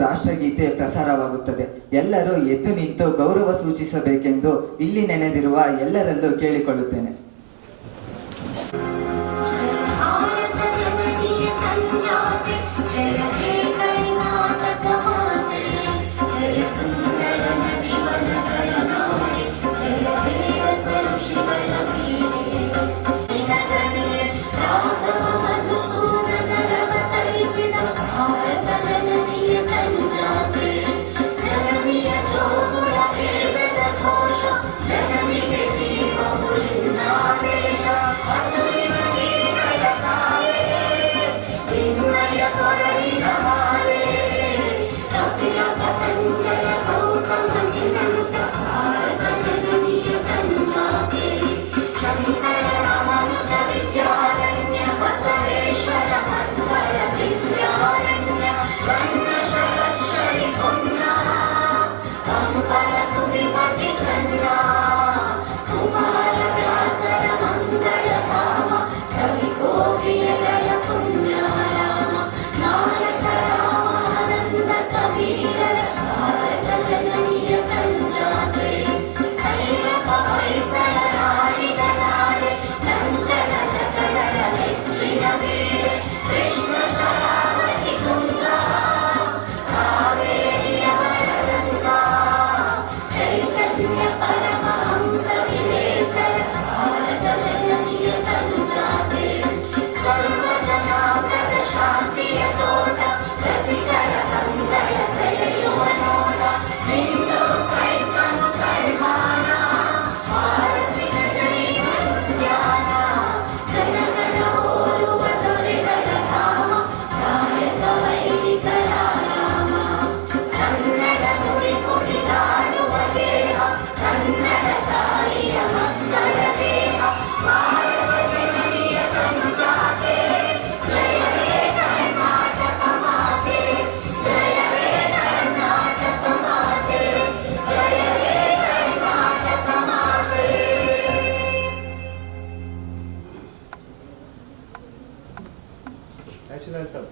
ರಾಷ್ಟ್ರಗೀತೆ ಪ್ರಸಾರವಾಗುತ್ತದೆ. ಎಲ್ಲರೂ ಎದ್ದು ನಿಂತು ಗೌರವ ಸೂಚಿಸಬೇಕೆಂದು ಇಲ್ಲಿ ನೆನೆದಿರುವ ಎಲ್ಲರಲ್ಲೂ ಕೇಳಿಕೊಳ್ಳುತ್ತೇನೆ. Inmaya koralina national anthem.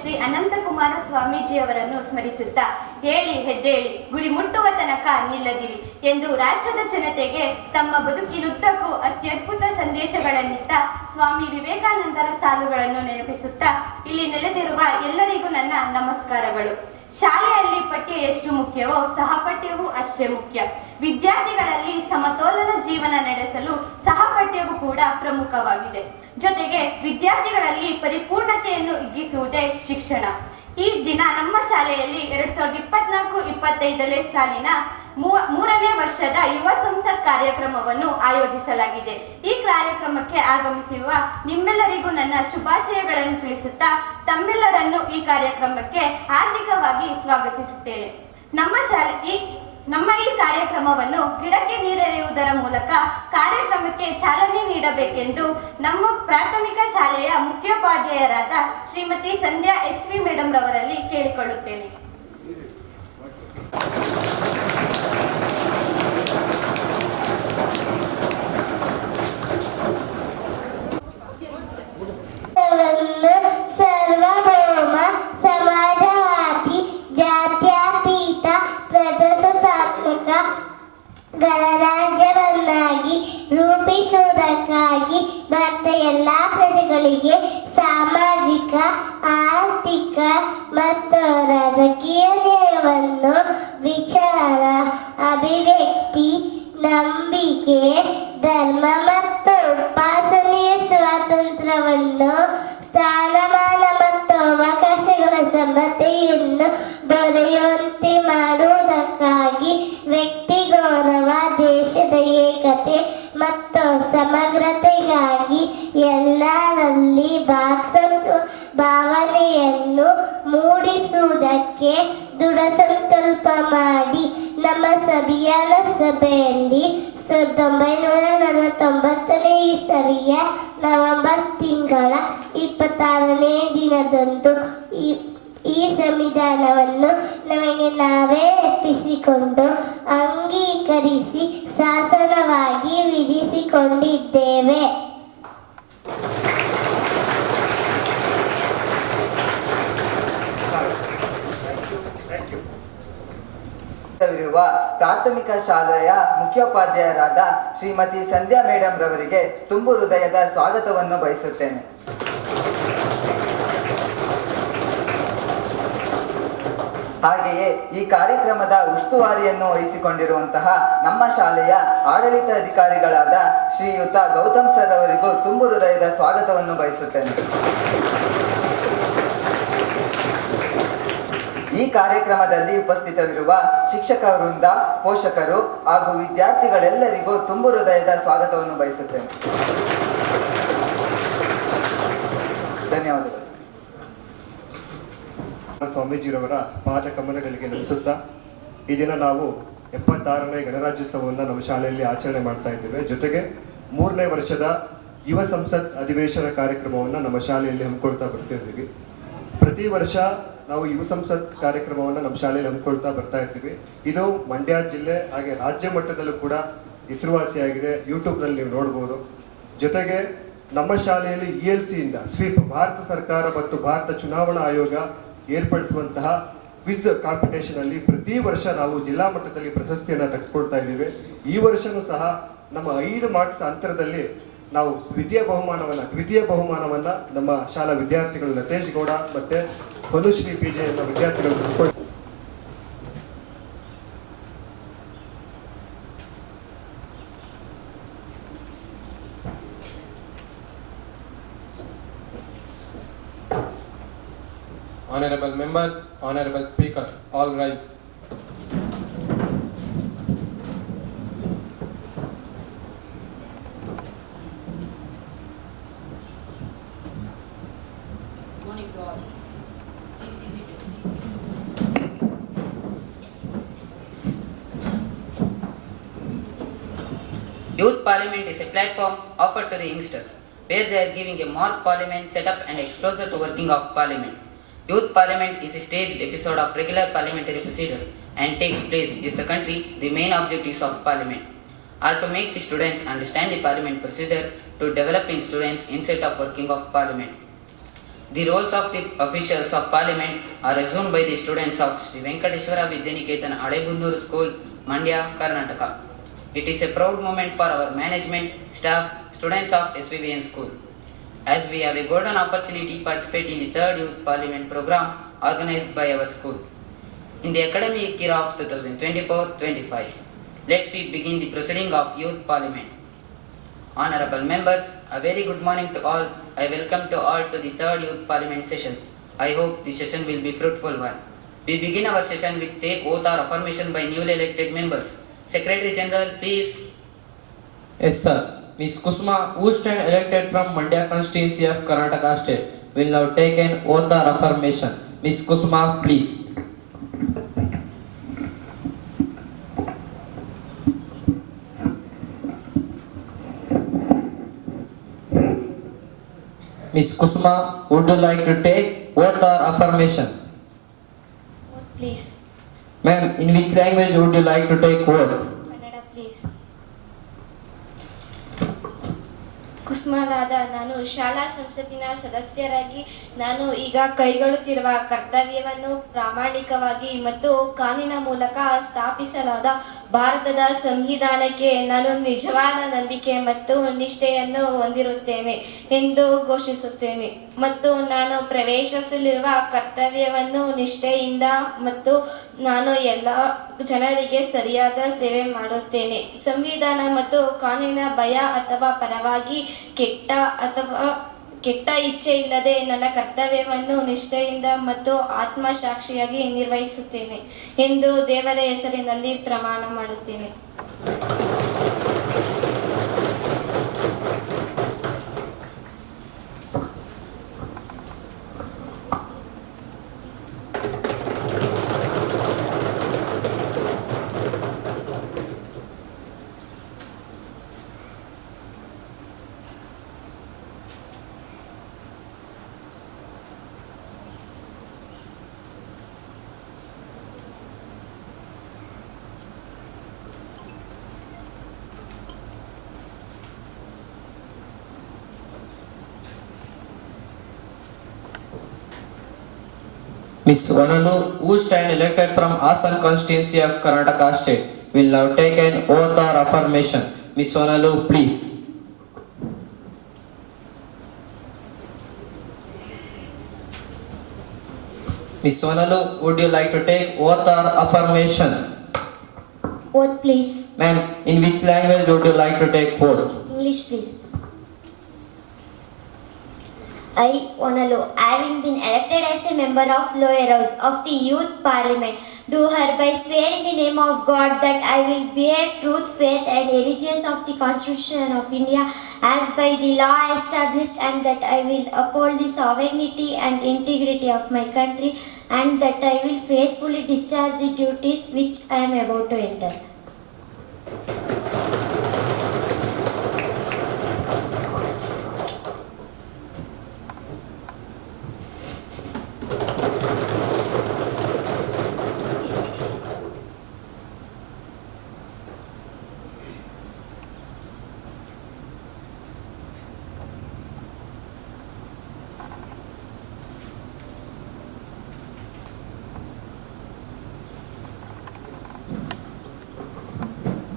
Shri ಅನಂತ ಕುಮಾರ ಸ್ವಾಮೀಜಿಯವರನ್ನು ಸ್ಮರಿಸುತ್ತಾ ಹೇಳಿ ಹೆದ್ದೇಳಿ ಗುರಿ ಮುಟ್ಟುವ ತನಕ ನಿಲ್ಲದಿರಿ ಎಂದು ರಾಷ್ಟ್ರದ ಜನತೆಗೆ ತಮ್ಮ ಬದುಕಿನುದ್ದಕ್ಕೂ ಅತ್ಯದ್ಭುತ ಸಂದೇಶಗಳನ್ನಿತ್ತ ಸ್ವಾಮಿ ವಿವೇಕಾನಂದರ ಸಾಲುಗಳನ್ನು ನೆನಪಿಸುತ್ತಾ ಇಲ್ಲಿ ನೆಲೆದಿರುವ ಎಲ್ಲರಿಗೂ ನನ್ನ ನಮಸ್ಕಾರಗಳು. ಶಾಲೆಯಲ್ಲಿ ಪಠ್ಯ ಎಷ್ಟು ಮುಖ್ಯವೋ ಸಹಪಠ್ಯವೂ ಅಷ್ಟೇ ಮುಖ್ಯ. ವಿದ್ಯಾರ್ಥಿಗಳಲ್ಲಿ ಸಮತೋಲನ ಜೀವನ ನಡೆಸಲು ಸಹಪಠ್ಯವೂ ಕೂಡ ಪ್ರಮುಖವಾಗಿದೆ. ಜೊತೆಗೆ ವಿದ್ಯಾರ್ಥಿಗಳಲ್ಲಿ ಪರಿಪೂರ್ಣತೆಯನ್ನು ಹಿಗ್ಗಿಸುವುದೇ ಶಿಕ್ಷಣ. ಈ ದಿನ ನಮ್ಮ ಶಾಲೆಯಲ್ಲಿ 2024-25 ಸಾಲಿನ 3ನೇ ವರ್ಷದ ಯುವ ಸಂಸತ್ ಕಾರ್ಯಕ್ರಮವನ್ನು ಆಯೋಜಿಸಲಾಗಿದೆ. ಈ ಕಾರ್ಯಕ್ರಮಕ್ಕೆ ಆಗಮಿಸಿರುವ ನಿಮ್ಮೆಲ್ಲರಿಗೂ ನನ್ನ ಶುಭಾಶಯಗಳನ್ನು ತಿಳಿಸುತ್ತಾ ತಮ್ಮೆಲ್ಲರನ್ನು ಈ ಕಾರ್ಯಕ್ರಮಕ್ಕೆ ಹಾರ್ದಿಕವಾಗಿ ಸ್ವಾಗತಿಸುತ್ತೇನೆ. ನಮ್ಮ ಈ ಕಾರ್ಯಕ್ರಮವನ್ನು ಗಿಡಕ್ಕೆ ನೀರೆರೆಯುವುದರ ಮೂಲಕ ಕಾರ್ಯಕ್ರಮಕ್ಕೆ ಚಾಲನೆ ನೀಡಬೇಕೆಂದು ನಮ್ಮ ಪ್ರಾಥಮಿಕ ಶಾಲೆಯ ಮುಖ್ಯೋಪಾಧ್ಯಾಯರಾದ ಶ್ರೀಮತಿ ಸಂಧ್ಯಾ HV ಮೇಡಮ್ ರವರಲ್ಲಿ ಕೇಳಿಕೊಳ್ಳುತ್ತೇನೆ. ಸರ್ವಭೌಮ ಸಮಾಜವಾದಿ ಜಾತ್ಯತೀತ ಪ್ರಜಾಸತ್ತಾತ್ಮಕ ಗಣರಾಜ್ಯವನ್ನಾಗಿ ರೂಪಿಸುವುದಕ್ಕಾಗಿ ಮತ್ತು ಎಲ್ಲ ಪ್ರಜೆಗಳಿಗೆ ಸಾಮಾಜಿಕ, ಆರ್ಥಿಕ ಮತ್ತು ರಾಜಕೀಯ ನ್ಯಾಯವನ್ನು, ವಿಚಾರ, ಅಭಿವ್ಯಕ್ತಿ, ನಂಬಿಕೆ, ಧರ್ಮ ಮತ್ತು ಉಪಾಸನೆಯ ಸ್ವಾತಂತ್ರ್ಯವನ್ನು, ಸ್ಥಾನಮಾನ ಮತ್ತು ಅವಕಾಶಗಳ ಸಮತೆಯನ್ನು ದೊರೆಯುವಂತೆ ಮಾಡುವುದಕ್ಕಾಗಿ ವ್ಯಕ್ತಿ ಗೌರವ, ದೇಶದ ಏಕತೆ ಮತ್ತು ಸಮಗ್ರತೆಗಾಗಿ ಎಲ್ಲರಲ್ಲಿ ಭಾತೃತ್ವ ಭಾವನೆಯನ್ನು ಮೂಡಿಸುವುದಕ್ಕೆ ದೃಢ ಸಂಕಲ್ಪ ಮಾಡಿ ನಮ್ಮ ಸಭೆಯಲ್ಲಿ 1949ನೇ ಇಸವಿಯ ನವೆಂಬರ್ ತಿಂಗಳ 26ನೇ ದಿನದಂದು ಈ ಸಂವಿಧಾನವನ್ನು ನಮಗೆ ನಾವೇ ಒಪ್ಪಿಸಿಕೊಂಡು ಅಂಗೀಕರಿಸಿ ಶಾಸನವಾಗಿ ವಿಧಿಸಿಕೊಂಡಿದ್ದೇವೆ. ಪ್ರಾಥಮಿಕ ಶಾಲೆಯ ಮುಖ್ಯೋಪಾಧ್ಯಾಯರಾದ ಶ್ರೀಮತಿ ಸಂಧ್ಯಾ ಮೇಡಮ್ ರವರಿಗೆ ತುಂಬು ಹೃದಯದ ಸ್ವಾಗತವನ್ನು ಬಯಸುತ್ತೇನೆ. ಹಾಗೆಯೇ ಈ ಕಾರ್ಯಕ್ರಮದ ಉಸ್ತುವಾರಿಯನ್ನು ವಹಿಸಿಕೊಂಡಿರುವಂತಹ ನಮ್ಮ ಶಾಲೆಯ ಆಡಳಿತ ಅಧಿಕಾರಿಗಳಾದ ಶ್ರೀಯುತ ಗೌತಮ್ ಸರ್ ಅವರಿಗೂ ತುಂಬು ಹೃದಯದ ಸ್ವಾಗತವನ್ನು ಬಯಸುತ್ತೇನೆ. ಈ ಕಾರ್ಯಕ್ರಮದಲ್ಲಿ ಉಪಸ್ಥಿತವಿರುವ ಶಿಕ್ಷಕ ವೃಂದ, ಪೋಷಕರು ಹಾಗೂ ವಿದ್ಯಾರ್ಥಿಗಳೆಲ್ಲರಿಗೂ ತುಂಬು ಹೃದಯದ ಸ್ವಾಗತವನ್ನು ಬಯಸುತ್ತೇನೆ. ಧನ್ಯವಾದಗಳು. ಸ್ವಾಮೀಜಿರವರ ಪಾದ ಕಮಲಗಳಿಗೆ ನಮಿಸುತ್ತಾ ಈ ದಿನ ನಾವು 76ನೇ ಗಣರಾಜ್ಯೋತ್ಸವವನ್ನು ನಮ್ಮ ಶಾಲೆಯಲ್ಲಿ ಆಚರಣೆ ಮಾಡ್ತಾ ಇದ್ದೇವೆ. ಜೊತೆಗೆ 3ನೇ ವರ್ಷದ ಯುವ ಸಂಸತ್ ಅಧಿವೇಶನ ಕಾರ್ಯಕ್ರಮವನ್ನು ನಮ್ಮ ಶಾಲೆಯಲ್ಲಿ ಹಮ್ಮಿಕೊಳ್ತಾ ಬರ್ತಿದ್ದೀವಿ. ಪ್ರತಿ ವರ್ಷ ನಾವು ಯುವ ಸಂಸತ್ ಕಾರ್ಯಕ್ರಮವನ್ನು ನಮ್ಮ ಶಾಲೆಯಲ್ಲಿ ಹಮ್ಮಿಕೊಳ್ತಾ ಬರ್ತಾ ಇರ್ತೀವಿ. ಇದು ಮಂಡ್ಯ ಜಿಲ್ಲೆ ಹಾಗೆ ರಾಜ್ಯ ಮಟ್ಟದಲ್ಲೂ ಕೂಡ ಹೆಸರುವಾಸಿಯಾಗಿದೆ. ಯೂಟ್ಯೂಬ್ನಲ್ಲಿ ನೀವು ನೋಡ್ಬೋದು. ಜೊತೆಗೆ ನಮ್ಮ ಶಾಲೆಯಲ್ಲಿ ELC ಇಂದ ಸ್ವೀಪ್ ಭಾರತ ಸರ್ಕಾರ ಮತ್ತು ಭಾರತ ಚುನಾವಣಾ ಆಯೋಗ ಏರ್ಪಡಿಸುವಂತಹ ಕ್ವಿಜ್ ಕಾಂಪಿಟೇಷನ್ ಅಲ್ಲಿ ಪ್ರತಿ ವರ್ಷ ನಾವು ಜಿಲ್ಲಾ ಮಟ್ಟದಲ್ಲಿ ಪ್ರಶಸ್ತಿಯನ್ನು ತೆಗೆದುಕೊಳ್ತಾ ಇದ್ದೀವಿ. ಈ ವರ್ಷನೂ ಸಹ ನಮ್ಮ 5 ಮಾರ್ಕ್ಸ್ ಅಂತರದಲ್ಲಿ ನಾವು ದ್ವಿತೀಯ ಬಹುಮಾನವನ್ನು ನಮ್ಮ ಶಾಲಾ ವಿದ್ಯಾರ್ಥಿಗಳು ಲತೇಶ್ ಗೌಡ ಮತ್ತು ಹೊನುಶ್ರೀ PJ ಎಂಬ ವಿದ್ಯಾರ್ಥಿಗಳು Honorable members, honorable speaker, all rise. Morning to all. Please be seated. Youth Parliament is a platform offered to the youngsters, where they are giving a mock parliament setup and exposure to working of parliament. Youth Parliament is a staged episode of regular parliamentary procedure and takes place in the country. The main objectives of parliament are to make the students understand the parliament procedure, to develop in students insight of working of parliament. The roles of the officials of parliament are assumed by the students of Sri Venkateshwara Vidyaniketan Adebundur School, Mandya, Karnataka. It is a proud moment for our management, staff, students of Svvn school, as we have a golden opportunity to participate in the 3rd Youth Parliament program organized by our school in the academic year of 2024-25. Let's we begin the proceeding of Youth Parliament. Honorable members, a very good morning to all. I welcome to all to the 3rd Youth Parliament session. I hope the session will be fruitful one. We begin our session with take oath or affirmation by newly elected members. Secretary General, please. Yes, sir. Ms. Kusma, who stand elected from Mandya constituency of Karnataka state, will now take an oath or affirmation. Ms. Kusma, please. Ms. Kusma, would you like to take oath or affirmation? Oath, please. Ma'am, in which language would you like to take oath? Kannada, please. ಕುಸುಮರಾದ ನಾನು ಶಾಲಾ ಸಂಸತ್ತಿನ ಸದಸ್ಯರಾಗಿ ನಾನು ಈಗ ಕೈಗೊಳ್ಳುತ್ತಿರುವ ಕರ್ತವ್ಯವನ್ನು ಪ್ರಾಮಾಣಿಕವಾಗಿ ಮತ್ತು ಕಾನೂನಿನ ಮೂಲಕ ಸ್ಥಾಪಿಸಲಾದ ಭಾರತದ ಸಂವಿಧಾನಕ್ಕೆ ನಾನು ನಿಜವಾದ ನಂಬಿಕೆ ಮತ್ತು ನಿಷ್ಠೆಯನ್ನು ಹೊಂದಿರುತ್ತೇನೆ ಎಂದು ಘೋಷಿಸುತ್ತೇನೆ ಮತ್ತು ನಾನು ಪ್ರವೇಶಿಸಲಿರುವ ಕರ್ತವ್ಯವನ್ನು ನಿಷ್ಠೆಯಿಂದ ಮತ್ತು ನಾನು ಎಲ್ಲ ಜನರಿಗೆ ಸರಿಯಾದ ಸೇವೆ ಮಾಡುತ್ತೇನೆ. ಸಂವಿಧಾನ ಮತ್ತು ಕಾನೂನಿನ ಭಯ ಅಥವಾ ಪರವಾಗಿ ಕೆಟ್ಟ ಇಚ್ಛೆ ಇಲ್ಲದೆ ನನ್ನ ಕರ್ತವ್ಯವನ್ನು ನಿಷ್ಠೆಯಿಂದ ಮತ್ತು ಆತ್ಮಸಾಕ್ಷಿಯಾಗಿ ನಿರ್ವಹಿಸುತ್ತೇನೆ ಎಂದು ದೇವರ ಹೆಸರಿನಲ್ಲಿ ಪ್ರಮಾಣ ಮಾಡುತ್ತೇನೆ. Ms. Vanalu, who stand elected from Asan constituency of Karnataka state, will now take an oath or affirmation. Ms. Vanalu, please. Ms. Vanalu, would you like to take oath or affirmation? Oath, please. Ma'am, in which language would you like to take oath? English, please. I, Vanalu, having been elected as a member of lower house of the Youth Parliament, do hereby swear in the name of God that I will bear truth, faith and allegiance of the Constitution of India as by the law established, and that I will uphold the sovereignty and integrity of my country, and that I will faithfully discharge the duties which I am about to enter.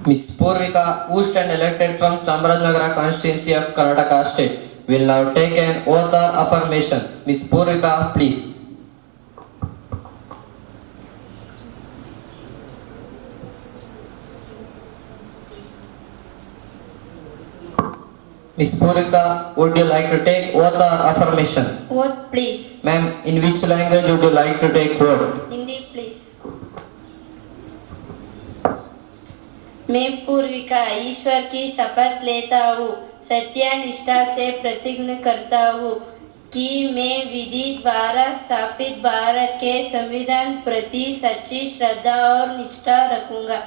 Miss Purvika, who stand elected from Chamarajanagar constituency of Karnataka state, will now take an oath or affirmation. Miss Purvika, please. Miss Purvika, would you like to take oath or affirmation? Oath, please. Ma'am, in which language would you like to take oath? Hindi, please. मैं पूर्विका ईश्वर की शपथ लेता हूँ, सत्य निष्ठा से प्रतिज्ञा करता हूँ कि मैं विधि द्वारा स्थापित भारत के संविधान प्रति सच्ची श्रद्धा और निष्ठा रखूंगा।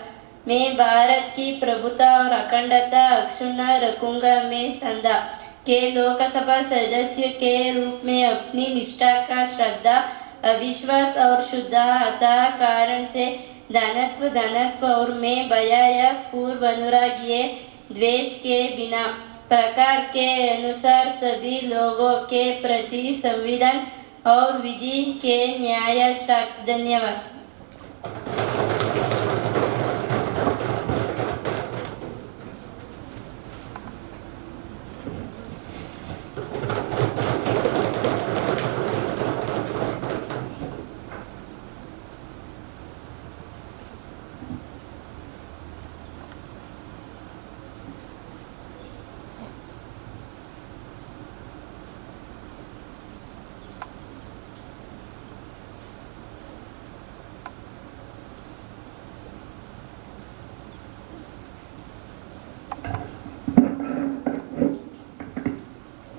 मैं भारत की प्रभुता और अखंडता अक्षुण्ण रखूंगा। मैं संधा के लोकसभा सदस्य के रूप में अपनी निष्ठा का श्रद्धा, अविश्वास और शुद्धता कारण से धनत्व और मैं भय या पूर्व अनुरागीय द्वेष के बिना प्रकार के अनुसार सभी लोगों के प्रति संविधान और विधि के न्याय। धन्यवाद।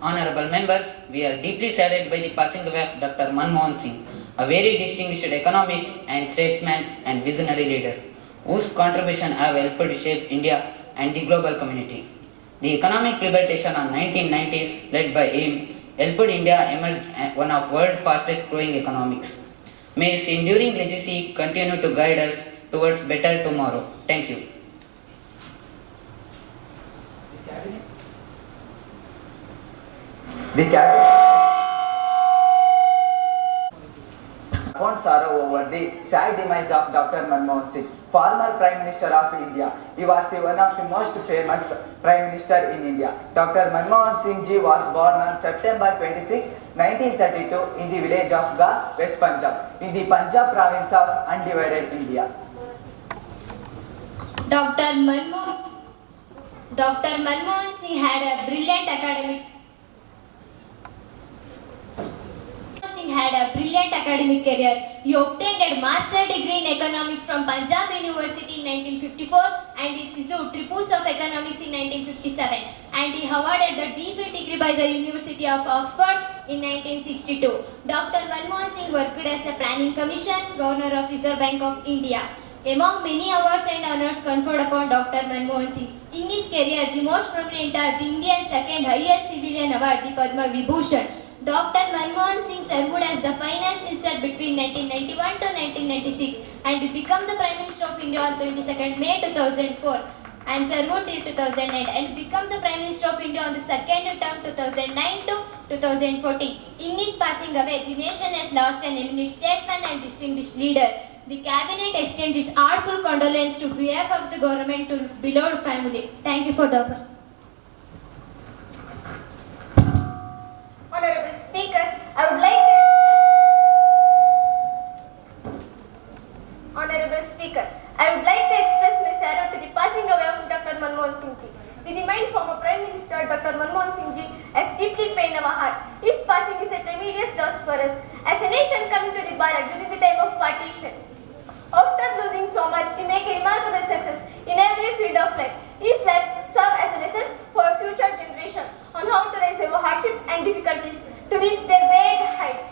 Honorable members, we are deeply saddened by the passing away of Dr. Manmohan Singh, a very distinguished economist and statesman and visionary leader, whose contribution have helped shape India and the global community. The economic liberation of 1990s led by him helped India emerge one of world's fastest growing economics. May his enduring legacy continue to guide us towards better tomorrow. Thank you. The cabinet profound sorrow over the sad demise of Dr. Manmohan Singh, former Prime Minister of India. He was one of the most famous Prime Minister in India. Dr. Manmohan Singh ji was born on September 26, 1932 in the village of Ga, West Punjab, in the Punjab province of undivided India. Dr. Manmohan Singh had a brilliant academic career. He obtained a master degree in economics from Punjab University in 1954 and he issued Tripos of Economics in 1957, and he awarded the D.Phil degree by the University of Oxford in 1962. Dr. Manmohan Singh worked as a planning commission, governor of Reserve Bank of India. Among many awards and honors conferred upon Dr. Manmohan Singh in his career, the most prominent are the India's second highest civilian award, the Padma Vibhushan. Dr. Manmohan Singh served as the finance minister between 1991 to 1996 and became the Prime Minister of India on 22nd May 2004 and served till 2008 and became the Prime Minister of India on the second term 2009 to 2014. In his passing away, the nation has lost an eminent statesman and distinguished leader. The cabinet extends its heartfelt condolence to behalf of the government to beloved family. Thank you for the opportunity. Honorable Speaker, I would like to express my sorrow to the passing away of Dr. Manmohan Singh ji. The remained former Prime Minister Dr. Manmohan Singh ji has deeply pained our heart. His passing is a tremendous loss for us as a nation coming to the Bharat during the time of partition. After losing so much, he made a remarkable success in every field of life. His life served as a lesson for a future generation on how to rise above hardship and difficulties to reach their great height.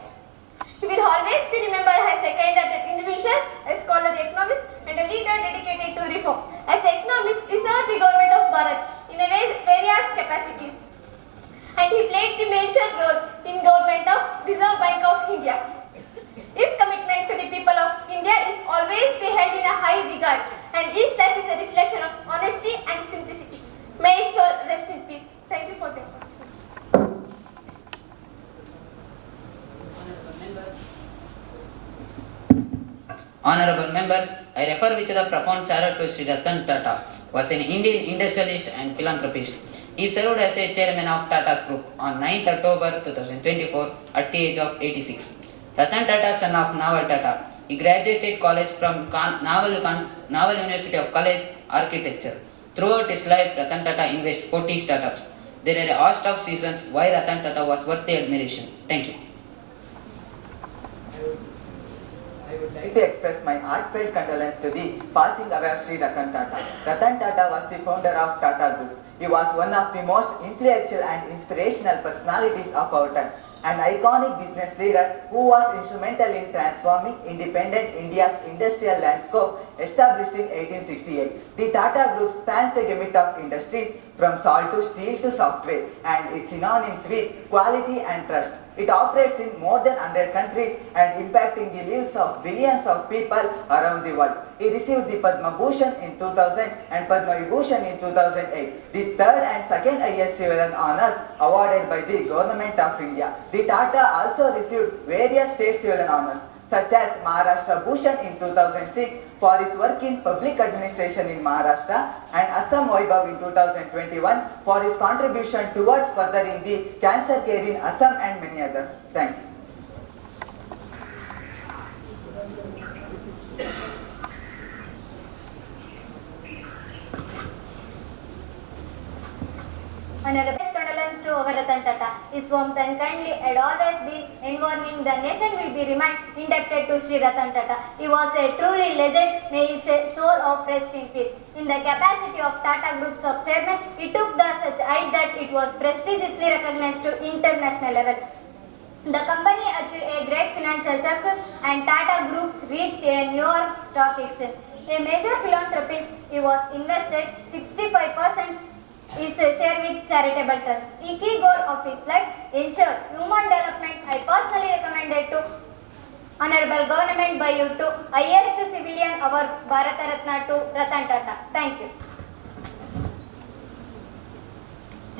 He will always be remembered as a kind-hearted individual, a scholarly economist, and a leader dedicated to reform. As an economist, he served the government of Bharat in various capacities, and he played the major role in government of Reserve Bank of India. His commitment to the people of India is always be held in a high regard, and his life is a reflection of honesty and simplicity. May his soul rest in peace. Thank you for the opportunity. Honorable members, I refer with the profound sorrow to Sri Ratan Tata, was an Indian industrialist and philanthropist. He served as a chairman of Tata's group on 9th October 2024 at the age of 86. Ratan Tata, son of Naval Tata, he graduated college from Naval University of College, Architecture. Throughout his life, Ratan Tata invested 40 startups. There are a host of reasons why Ratan Tata was worth the admiration. Thank you. I would like to express my heartfelt condolence to the passing away of Sri Ratan Tata. Ratan Tata was the founder of Tata Groups. He was one of the most influential and inspirational personalities of our time. An iconic business leader who was instrumental in transforming independent India's industrial landscape established in 1868. The Tata Group spans a gamut of industries from salt to steel to software and is synonymous with quality and trust. It operates in more than 100 countries and impacting the lives of billions of people around the world. He received the Padma Bhushan in 2000 and Padma Vibhushan in 2008, the third and second highest civilian honors awarded by the Government of India. The Tata also received various state civilian honors, such as Maharashtra Bhushan in 2006 for his work in public administration in Maharashtra and Assam Vaibhav in 2021 for his contribution towards furthering the cancer care in Assam and many others. Thank you. Honorable condolence to our Ratan Tata. His warmth and kindly had always been involving the nation will be remain indebted to Sri Ratan Tata. He was a truly legend. May his soul of rest in peace. In the capacity of Tata Groups of chairman, he took the such height that it was prestigiously recognized to international level. The company achieved a great financial success and Tata Groups reached a New York Stock Exchange. A major philanthropist, he was invested 65% is the share with charitable trust. The key goal of his life, ensure human development. I personally recommended to Honorable Government by you to highest civilian award Bharata Ratna to Ratan Tata. Thank you.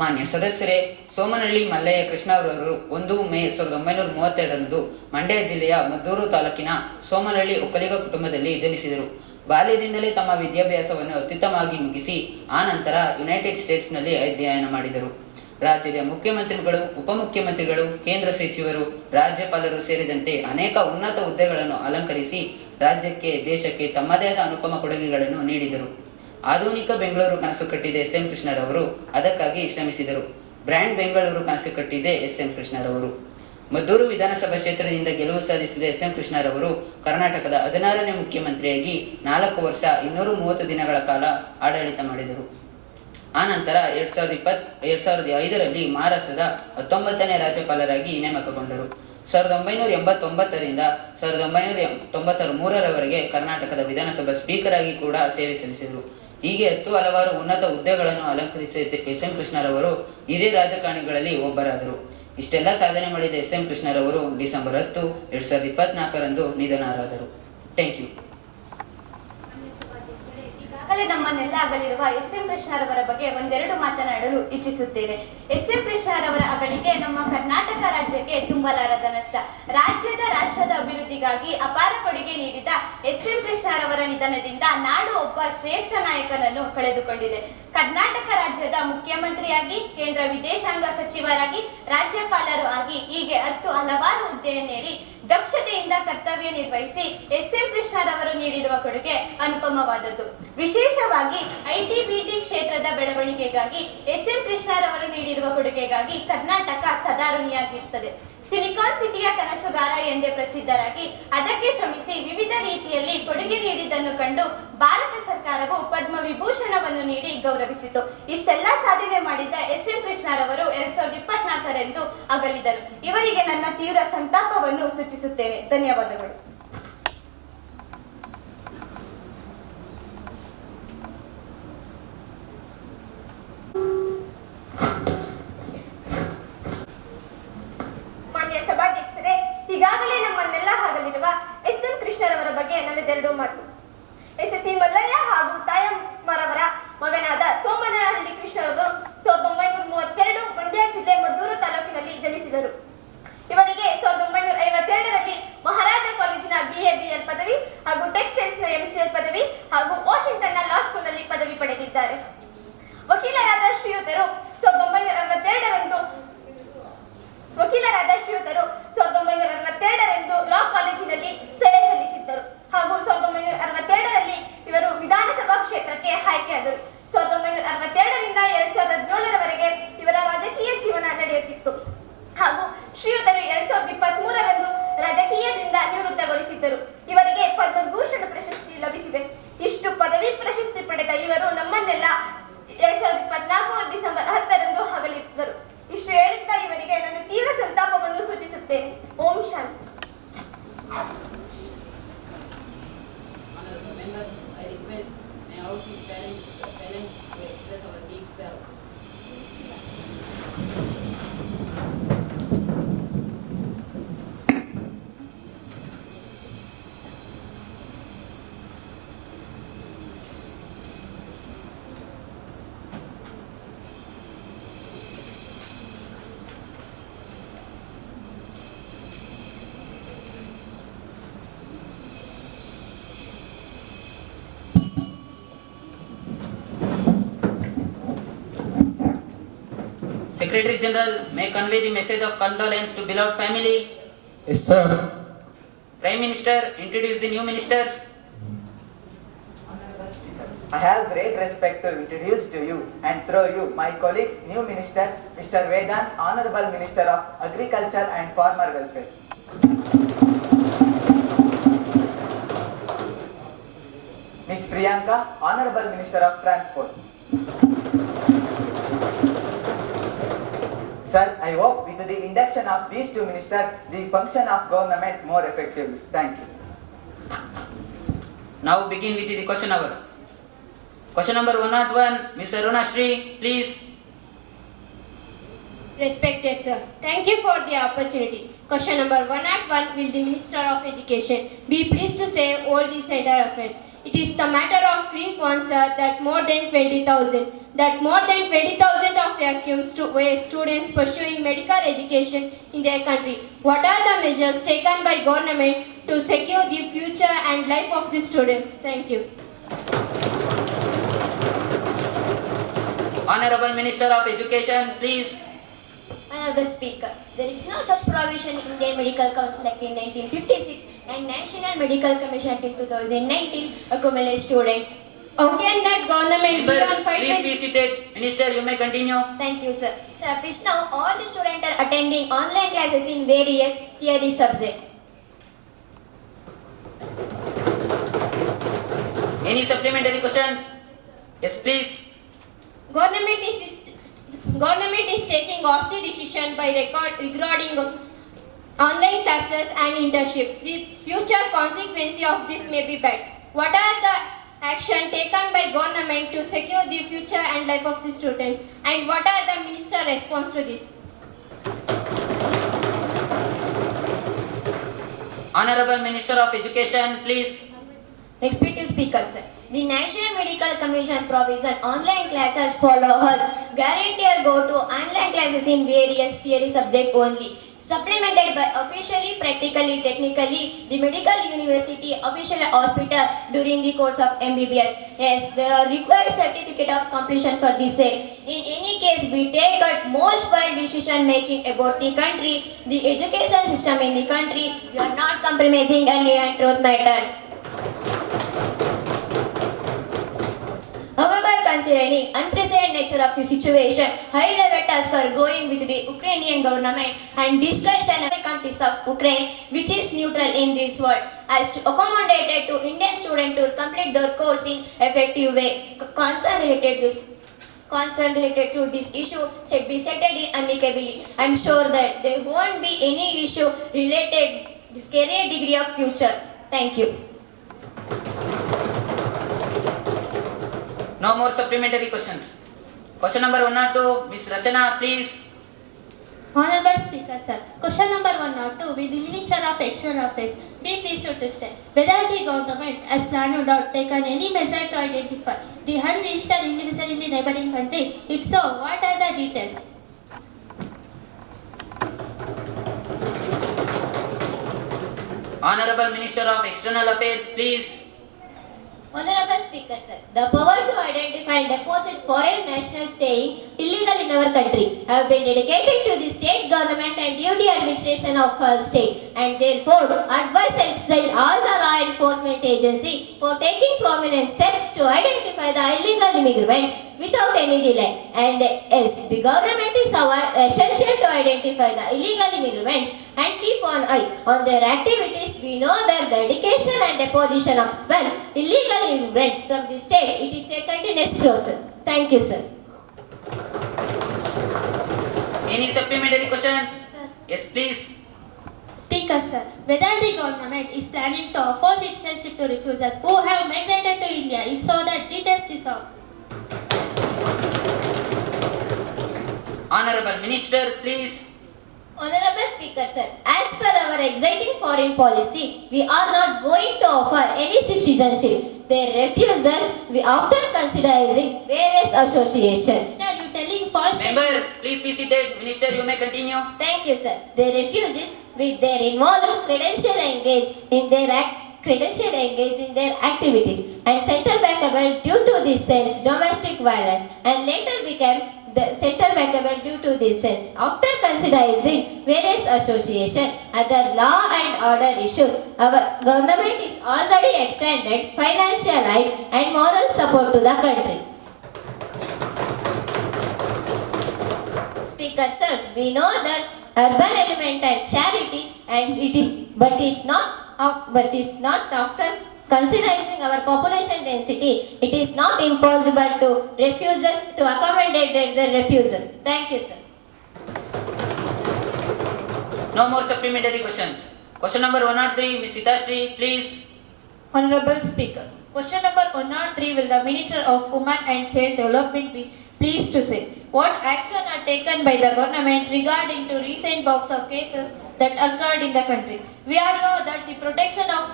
ಮಾನ್ಯ ಸದಸ್ಯರೇ, ಸೋಮನಹಳ್ಳಿ ಮಲ್ಲಯ್ಯ ಕೃಷ್ಣ ಅವರವರು 1 ಮೇ 1932ರಂದು ಮಂಡ್ಯ ಜಿಲ್ಲೆಯ ಮದ್ದೂರು ತಾಲೂಕಿನ ಸೋಮನಹಳ್ಳಿ ಒಕ್ಕಲಿಗ ಕುಟುಂಬದಲ್ಲಿ ಜನಿಸಿದರು. ಬಾಲ್ಯದಿಂದಲೇ ತಮ್ಮ ವಿದ್ಯಾಭ್ಯಾಸವನ್ನು ಅತ್ಯುತ್ತಮವಾಗಿ ಮುಗಿಸಿ ಆ ನಂತರ ಯುನೈಟೆಡ್ ಸ್ಟೇಟ್ಸ್ನಲ್ಲಿ ಅಧ್ಯಯನ ಮಾಡಿದರು. ರಾಜ್ಯದ ಮುಖ್ಯಮಂತ್ರಿಗಳು, ಉಪಮುಖ್ಯಮಂತ್ರಿಗಳು, ಕೇಂದ್ರ ಸಚಿವರು, ರಾಜ್ಯಪಾಲರು ಸೇರಿದಂತೆ ಅನೇಕ ಉನ್ನತ ಹುದ್ದೆಗಳನ್ನು ಅಲಂಕರಿಸಿ ರಾಜ್ಯಕ್ಕೆ, ದೇಶಕ್ಕೆ ತಮ್ಮದೇ ಆದ ಅನುಪಮ ಕೊಡುಗೆಗಳನ್ನು ನೀಡಿದರು. ಆಧುನಿಕ ಬೆಂಗಳೂರು ಕನಸು ಕಟ್ಟಿದ ಎಸ್ ಎಂ ಕೃಷ್ಣರವರು ಅದಕ್ಕಾಗಿ ಶ್ರಮಿಸಿದರು. ಬ್ರ್ಯಾಂಡ್ ಬೆಂಗಳೂರು ಕನಸು ಕಟ್ಟಿದೆ ಎಸ್ ಎಂ ಕೃಷ್ಣರವರು. ಮದ್ದೂರು ವಿಧಾನಸಭಾ ಕ್ಷೇತ್ರದಿಂದ ಗೆಲುವು ಸಾಧಿಸಿದ ಎಸ್ ಎಂ ಕೃಷ್ಣರವರು ಕರ್ನಾಟಕದ 16ನೇ ಮುಖ್ಯಮಂತ್ರಿಯಾಗಿ 4 ವರ್ಷ 230 ದಿನಗಳ ಕಾಲ ಆಡಳಿತ ಮಾಡಿದರು. ಆನಂತರ 2005ರಲ್ಲಿ ಮಹಾರಾಷ್ಟ್ರದ 19ನೇ ರಾಜ್ಯಪಾಲರಾಗಿ ನೇಮಕಗೊಂಡರು. 1989ರಿಂದ 1993ರವರೆಗೆ ಕರ್ನಾಟಕದ ವಿಧಾನಸಭಾ ಸ್ಪೀಕರ್ ಆಗಿ ಕೂಡ ಸೇವೆ ಸಲ್ಲಿಸಿದರು. ಹೀಗೆ 10 ಹಲವಾರು ಉನ್ನತ ಹುದ್ದೆಗಳನ್ನು ಅಲಂಕರಿಸಿದ ಎಸ್ ಎಂ ಕೃಷ್ಣರವರು ಹಿರಿಯ ರಾಜಕಾರಣಿಗಳಲ್ಲಿ ಒಬ್ಬರಾದರು. ಇಷ್ಟೆಲ್ಲ ಸಾಧನೆ ಮಾಡಿದ ಎಸ್ ಎಂ ಕೃಷ್ಣರವರು ಡಿಸೆಂಬರ್ 10, 2024ರಂದು ನಿಧನರಾದರು. Thank you. ಈಗಾಗಲೇ ನಮ್ಮನ್ನೆಲ್ಲ ಅಗಲಿರುವ ಎಸ್ ಎಂ ಕೃಷ್ಣರವರ ಬಗ್ಗೆ ಒಂದೆರಡು ಮಾತನಾಡಲು ಇಚ್ಛಿಸುತ್ತೇನೆ. ಎಸ್ ಎಂ ಕೃಷ್ಣರವರ ಅಗಲಿಕೆ ನಮ್ಮ ಕರ್ನಾಟಕ ರಾಜ್ಯಕ್ಕೆ ತುಂಬಲಾರದ ನಷ್ಟ. ರಾಷ್ಟ್ರದ ಅಭಿವೃದ್ಧಿಗಾಗಿ ಅಪಾರ ಕೊಡುಗೆ ನೀಡಿದ ಎಸ್ ಎಂ ಕೃಷ್ಣರವರ ನಿಧನದಿಂದ ನಾಡು ಒಬ್ಬ ಶ್ರೇಷ್ಠ ನಾಯಕನನ್ನು ಕಳೆದುಕೊಂಡಿದೆ. ಕರ್ನಾಟಕ ರಾಜ್ಯದ ಮುಖ್ಯಮಂತ್ರಿಯಾಗಿ, ಕೇಂದ್ರ ವಿದೇಶಾಂಗ ಸಚಿವರಾಗಿ, ರಾಜ್ಯಪಾಲರು ಆಗಿ ಹೀಗೆ 10 ಹಲವಾರು ಹುದ್ದೆಯನ್ನೇರಿ ದಕ್ಷತೆಯಿಂದ ಕರ್ತವ್ಯ ನಿರ್ವಹಿಸಿ ಎಸ್ ಎಂ ಕೃಷ್ಣರವರು ನೀಡಿರುವ ಕೊಡುಗೆ ಅನುಪಮವಾದದ್ದು. ವಿಶೇಷವಾಗಿ ಐಟಿ-ಬಿಟಿ ಕ್ಷೇತ್ರದ ಬೆಳವಣಿಗೆಗಾಗಿ ಎಸ್ ಎಂ ಕೃಷ್ಣರವರು ನೀಡಿರುವ ಕೊಡುಗೆಗಾಗಿ ಕರ್ನಾಟಕ ಸದಾ ಋಣಿಯಾಗಿರುತ್ತದೆ. ಸಿಲಿಕಾನ್ ಸಿಟಿಯ ಕನಸುಗಾರ ಎಂದೇ ಪ್ರಸಿದ್ಧರಾಗಿ ಅದಕ್ಕೆ ಶ್ರಮಿಸಿ ವಿವಿಧ ರೀತಿಯಲ್ಲಿ ಕೊಡುಗೆ ನೀಡಿದ್ದನ್ನು ಕಂಡು ಭಾರತ ಸರ್ಕಾರವು ಪದ್ಮ ವಿಭೂಷಣವನ್ನು ನೀಡಿ ಗೌರವಿಸಿತು. ಇಷ್ಟೆಲ್ಲ ಸಾಧನೆ ಮಾಡಿದ್ದ ಎಸ್ ಎಂ ಕೃಷ್ಣರವರು 2024ರಂದು ಅಗಲಿದರು. ಇವರಿಗೆ ನನ್ನ ತೀವ್ರ ಸಂತಾಪವನ್ನು ಸೂಚಿಸುತ್ತೇನೆ. ಧನ್ಯವಾದಗಳು. ಮಾನ್ಯ ಸಭಾಧ್ಯಕ್ಷರೇ, ಈಗಾಗಲೇ ನಮ್ಮನ್ನೆಲ್ಲ ಅಗಲಿರುವ ಎಸ್ ಎಂ ಕೃಷ್ಣರವರ ಬಗ್ಗೆ ನನ್ನದೆರಡು ಮಾತು. ಎಸ್.ಎಸ್.ಸಿ. ಮಲ್ಲಯ್ಯ ಹಾಗೂ ತಾಯಮ್ಮರವರ ಮಗನಾದ ಸೋಮನಹಳ್ಳಿ ಕೃಷ್ಣರವರು 1932 ಮಂಡ್ಯ ಜಿಲ್ಲೆ ಮದ್ದೂರು ತಾಲೂಕಿನಲ್ಲಿ ಜನಿಸಿದರು. ಇವರಿಗೆ 1952ರಲ್ಲಿ ಮಹಾರಾಜ college Secretary General may convey the message of condolence to beloved family. Yes, sir. Prime Minister, introduce the new ministers. I have great respect to introduce to you and through you my colleagues, new minister, Mr. Ratan, Honorable Minister of Agriculture and Farmer Welfare. Ms. Priyanka, Honorable Minister of Transport. Sir, I hope with the induction of these two ministers, the function of government more effectively. Thank you. Now begin with the question hour. Question number 101, Ms. Aruna Shri, please. Respected sir, thank you for the opportunity. Question number 101, will the Minister of Education be pleased to say all the center of it? It is the matter of great concern that more than 20,000 of vacuums to students pursuing medical education in their country. What are the measures taken by government to secure the future and life of the students? Thank you. Honorable Minister of Education, please. Honorable Speaker, there is no such provision in Indian Medical Council Act in 1956 and National Medical Commission Act in 2019 accumulate students. How can that government be on fight Please with... be seated. Minister, you may continue. Thank you, sir. Sir, up is now all the students are attending online classes in various theory subjects. Any supplementary questions? Yes, please. Government is taking hasty decision by regarding online classes and internship. The future consequences of this may be bad. What are the action taken by government to secure the future and life of the students? And what are the minister response to this? Honorable Minister of Education, please. Respected Speaker, sir. The National Medical Commission provision online classes followers guarantee or go to online classes in various theory subjects only. Supplemented by officially, practically, technically, the medical university, official hospital during the course of MBBS. Yes, the required certificate of completion for this same. In any case, we take at most file decision making about the country, the education system in the country. We are not compromising any on truth matters. However, considering unprecedented nature of the situation, high-level tasks are going with the Ukrainian government and discussion of countries of Ukraine, which is neutral in this world, as to accommodate to Indian students to complete their course in effective way. Concern related to this issue should be settled in amicably. I am sure that there won't be any issue related this career degree of future. Thank you. No more supplementary questions. Question number 102, Ms. Rachana, please. Honorable Speaker, sir. Question number 102, will the Minister of External Affairs be pleased to state whether the government has planned or taken any measure to identify the unregistered individual in the neighboring country? If so, what are the details? Honorable Minister of External Affairs, please. Honorable Speaker, sir, the power to identify and deposit foreign nationals staying illegal in our country have been dedicated to the state government and duty administration of our state, and therefore advise and exercise all the law enforcement agency for taking prominent steps to identify the illegal immigrants without any delay. And yes, the government is essential to identify the illegal immigrants and keep an eye on their activities. We know that the dedication and deposition of swell illegal immigrants from the state, it is a continuous process. Thank you, sir. Any supplementary question? Sir. Yes, please. Speaker, sir, whether the government is planning to offer citizenship to refugees who have migrated to India, if so, that details this out. Honorable Minister, please. Honorable Speaker, sir, as per our exciting foreign policy, we are not going to offer any citizenship. Their refusals, we often considering various associations. Sir, you telling false Member, please be seated. Minister, you may continue. Thank you, sir. They refuses with their involved credential engaged in their activities and central bankable due to this sense domestic violence and later became the center vacable due to this sense. After considering various association, other law and order issues, our government is already extended financial aid and moral support to the country. Speaker sir, we know that urban element and charity, and but it's not often considering our population density. It is not impossible to accommodate the refuses. Thank you, sir. No more supplementary questions. Question number 103, Ms. Sitashri, please. Honorable Speaker, question number 103, will the Minister of Women and Child Development be pleased to say what action are taken by the government regarding to recent box of cases that occurred in the country? We all know that the Protection of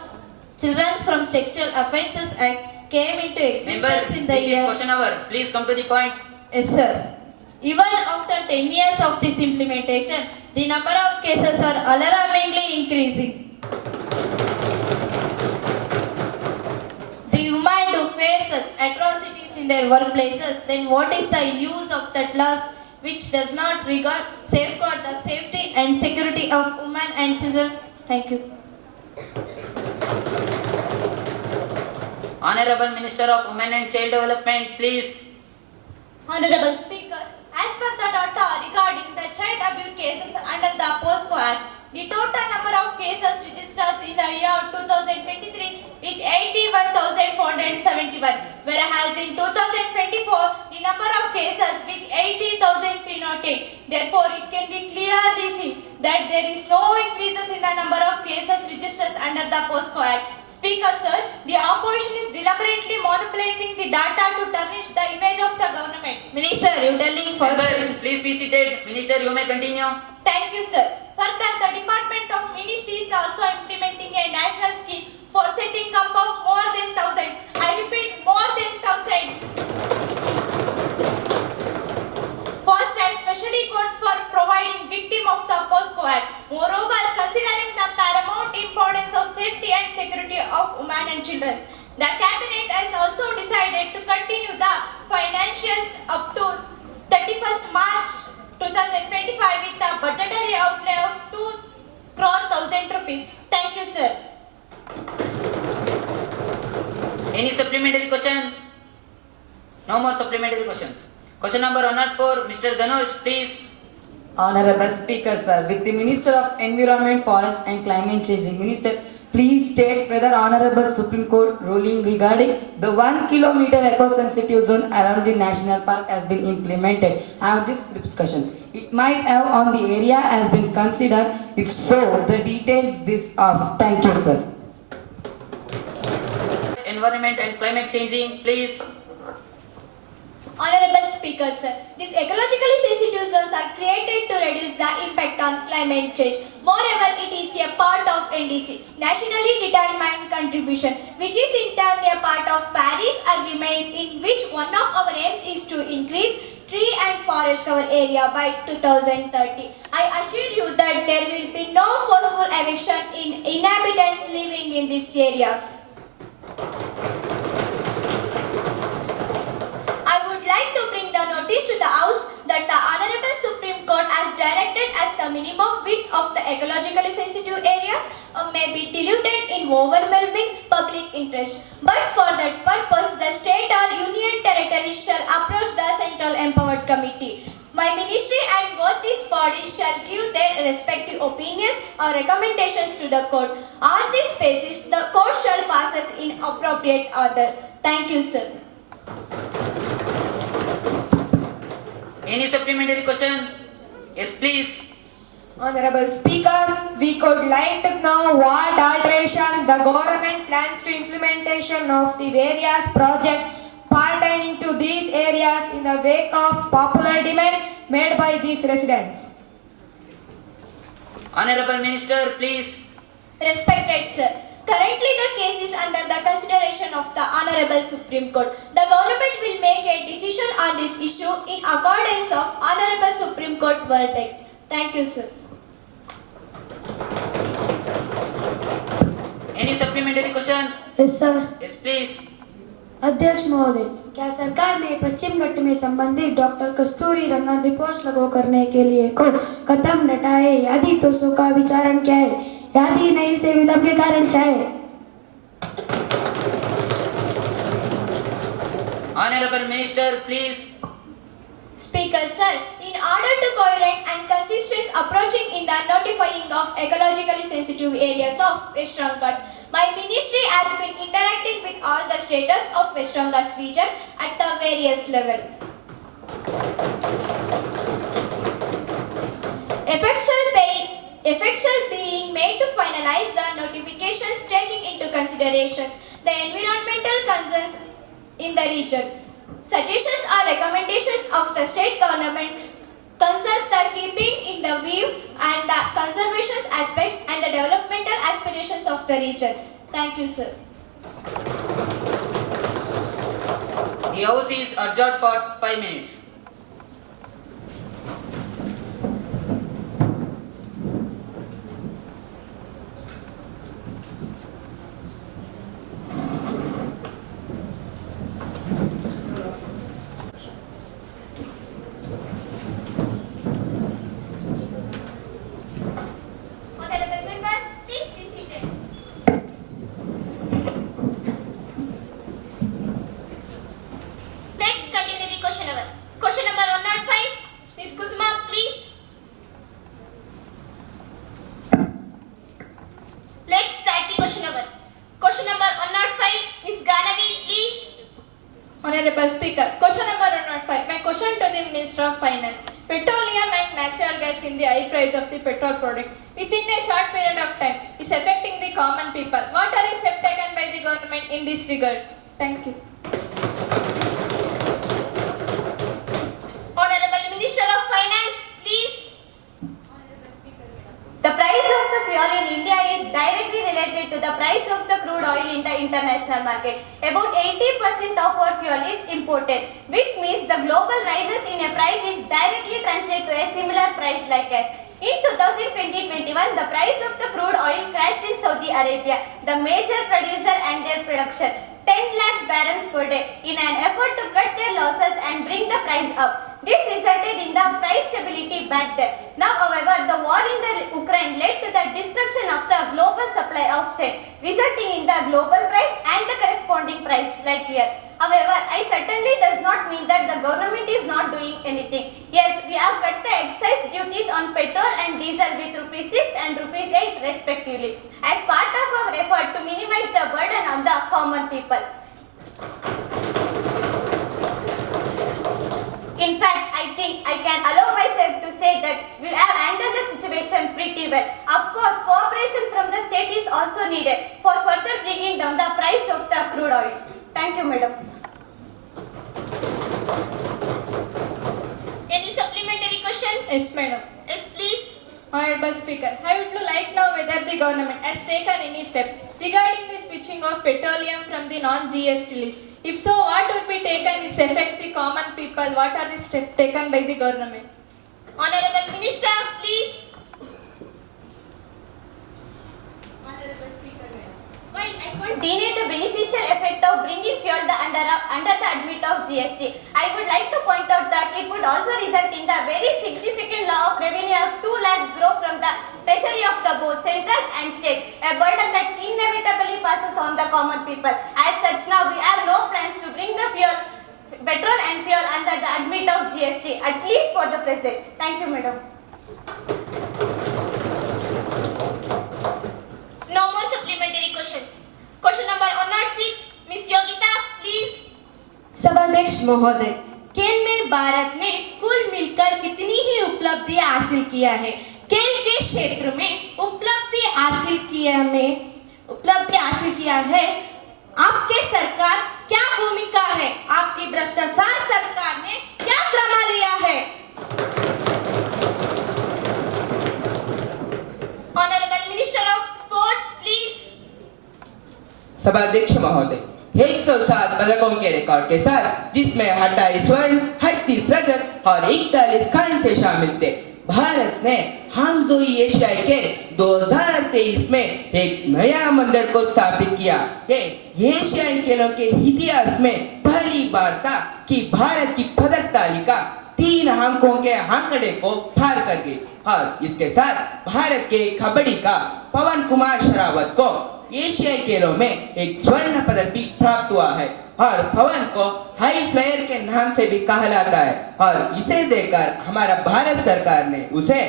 Children from Sexual Offences Act came into existence in the this year... is question hour. Please come to the point. Yes, sir. Even after 10 years of this implementation, the number of cases are alarmingly increasing. The women who face such atrocities in their workplaces, then what is the use of that laws which does not safeguard the safety and security of women and children? Thank you. Honorable Minister of Women and Child Development, please. Honorable Speaker, as per the data regarding the child abuse cases under the POSCO Act, the total number of cases registered in the year 2023 is 81,471, whereas in 2024, the number of cases with 80,308. Therefore, it can be clearly seen that there is no increases in the number of cases registered under the POSCO Act. Speaker sir, the opposition is deliberately manipulating the data to tarnish the image of the government. Minister, you telling first. Member, please be seated. Minister, you may continue. Thank you sir. Further, the Department of Ministry is also implementing a national scheme for setting up of more than 1,000. I repeat, more than 1,000. Fast and specially courts for providing victim of the POSCO Act. Moreover, considering the paramount importance of safety and security of women and children, the Cabinet has also decided to continue the financials up to 31st March 2025 with a budgetary outlay of 2,000,000 rupees. Thank you, sir. Any supplementary question? No more supplementary questions. Question number 104, Mr. Dhanush, please. Honorable Speaker, sir, with the Minister of Environment, Forest and Climate Change, Minister, please state whether Honorable Supreme Court ruling regarding the 1 kilometer eco-sensitive zone around the National Park has been implemented. Have this discussions. It might have on the area has been considered. If so, the details this of. Thank you, sir. Environment and climate changing, please. Honorable Speaker, sir, these ecologically sensitive zones are created to reduce the impact on climate change. Moreover, it is a part of NDC, Nationally Determined Contribution, which is in turn a part of Paris Agreement, in which one of our aims is to increase tree and forest cover area by 2030. I assure you that there will be no forceful eviction in inhabitants living in these areas. Like to bring the notice to the House that the Honorable Supreme Court has directed as the minimum width of the ecologically sensitive areas may be diluted in overwhelming public interest. But for that purpose, the state or union territories shall approach the Central Empowered Committee. My ministry and both these bodies shall give their respective opinions or recommendations to the court. On this basis, the court shall pass us in appropriate order. Thank you, sir. Any supplementary question? Yes, please. Honorable Speaker, we could like to know what alteration the government plans to implementation of the various projects pertaining to these areas in the wake of popular demand made by these residents. Honorable Minister, please. Respected sir, currently the case is under the consideration of the Honorable Supreme Court. The government will make a decision on this issue in accordance of Honorable Supreme Court verdict. Thank you, sir. Any supplementary questions? Yes, sir. Yes, please. अध्यक्ष महोदय, क्या सरकार ने पश्चिम घाट में संबंधित doctor कस्तूरी रंगन report लागू करने के लिए को कदम उठाए? यदि तो सो का विचारण क्या है? यदि नहीं से विलंब के कारण क्या है? Honorable Minister, please. Speaker sir, in order to coherent and consistent approaching in the notifying of ecologically sensitive areas of Western Ghats, my ministry has been interacting with all the status of Western Ghats region at the various level. Effectual being made to finalize the notifications taking into considerations the environmental concerns in the region. Suggestions or recommendations of the state government concerns the keeping in the view and the conservation aspects and the developmental aspirations of the region. Thank you, sir. The House is adjourned for 5 minutes. Honorable members, please be seated. Let's continue the question hour. Question number 105. Ms. Kuzma, please. Let's start the question hour. Question number 105. Ms. Ganavi, please. Honorable Speaker, question number 105. My question to the Minister of Finance. Petroleum and natural gas in the high price of the petrol product within a short period of time is affecting the common people. What are the steps taken by the government in this regard? Thank you. Honorable Minister of Finance, please. The price of the fuel in India is directly related to the price of the crude oil in the international market. About 80% of our fuel is imported, which means the global rises in a price is directly translated to a similar price like us. In 2020-21, the price of the crude oil crashed in Saudi Arabia, the major producer, and their production 10 lakhs barrels per day in an effort to cut their losses and bring the price up. This resulted in the price stability back then. Now, however, the war in the Ukraine led to the disruption of the global supply of chain, resulting in the global price and the corresponding price like here. However, I certainly does not mean that the government is not doing anything. Yes, we have cut the excise duties on petrol and diesel with rupees 6 and rupees 8 respectively as part of our effort to minimize the burden on the common people. In fact, I think I can allow myself to say that we have handled the situation pretty well. Of course, cooperation from the state is also needed for further bringing down the price of the crude oil. Thank you, madam. Any supplementary question? Yes, madam. Yes, please. Honorable Speaker, I would like now whether the government has taken any steps regarding the switching of petroleum from the non-GST list. If so, what would be taken is affect the common people? What are the steps taken by the government? Honorable Minister, please. While I could deny the beneficial effect of bringing fuel under the admit of GST, I would like to point out that it would also result in the very significant law of revenue of 2 lakhs grow from the treasury of the both central and state, a burden that inevitably passes on the common people. As such, now we have no plans to bring the petrol and fuel under the admit of GST, at least for the present. Thank you, madam. No more supplementary questions. Question number 106, Miss Yogita, please. सभाध्यक्ष महोदय, खेल में भारत ने कुल मिलकर कितनी ही उपलब्धि हासिल किया है? खेल के क्षेत्र में उपलब्धि हासिल किया है। आपके सरकार क्या भूमिका है? आपकी भ्रष्टाचार सरकार ने क्या क्रम लिया है? Honorable Minister of Sports, please. सभाध्यक्ष महोदय, 107 पदकों के रिकॉर्ड के साथ जिसमें 28 स्वर्ण, 38 रजत और 41 कांस्य शामिल थे, भारत ने हांगझो एशिया के 2023 में एक नया मंदिर को स्थापित किया। ये एशियाई खेलों के इतिहास में पहली बार था कि भारत की पदक तालिका 3 अंकों के आंकड़े को पार कर गई और इसके साथ भारत के कबड्डी का पवन कुमार शरावत को एशियाई खेलों में एक स्वर्ण पदक भी प्राप्त हुआ है और पवन को हाई फ्लायर के नाम से भी कहलाता है और इसे देखकर हमारा भारत सरकार ने उसे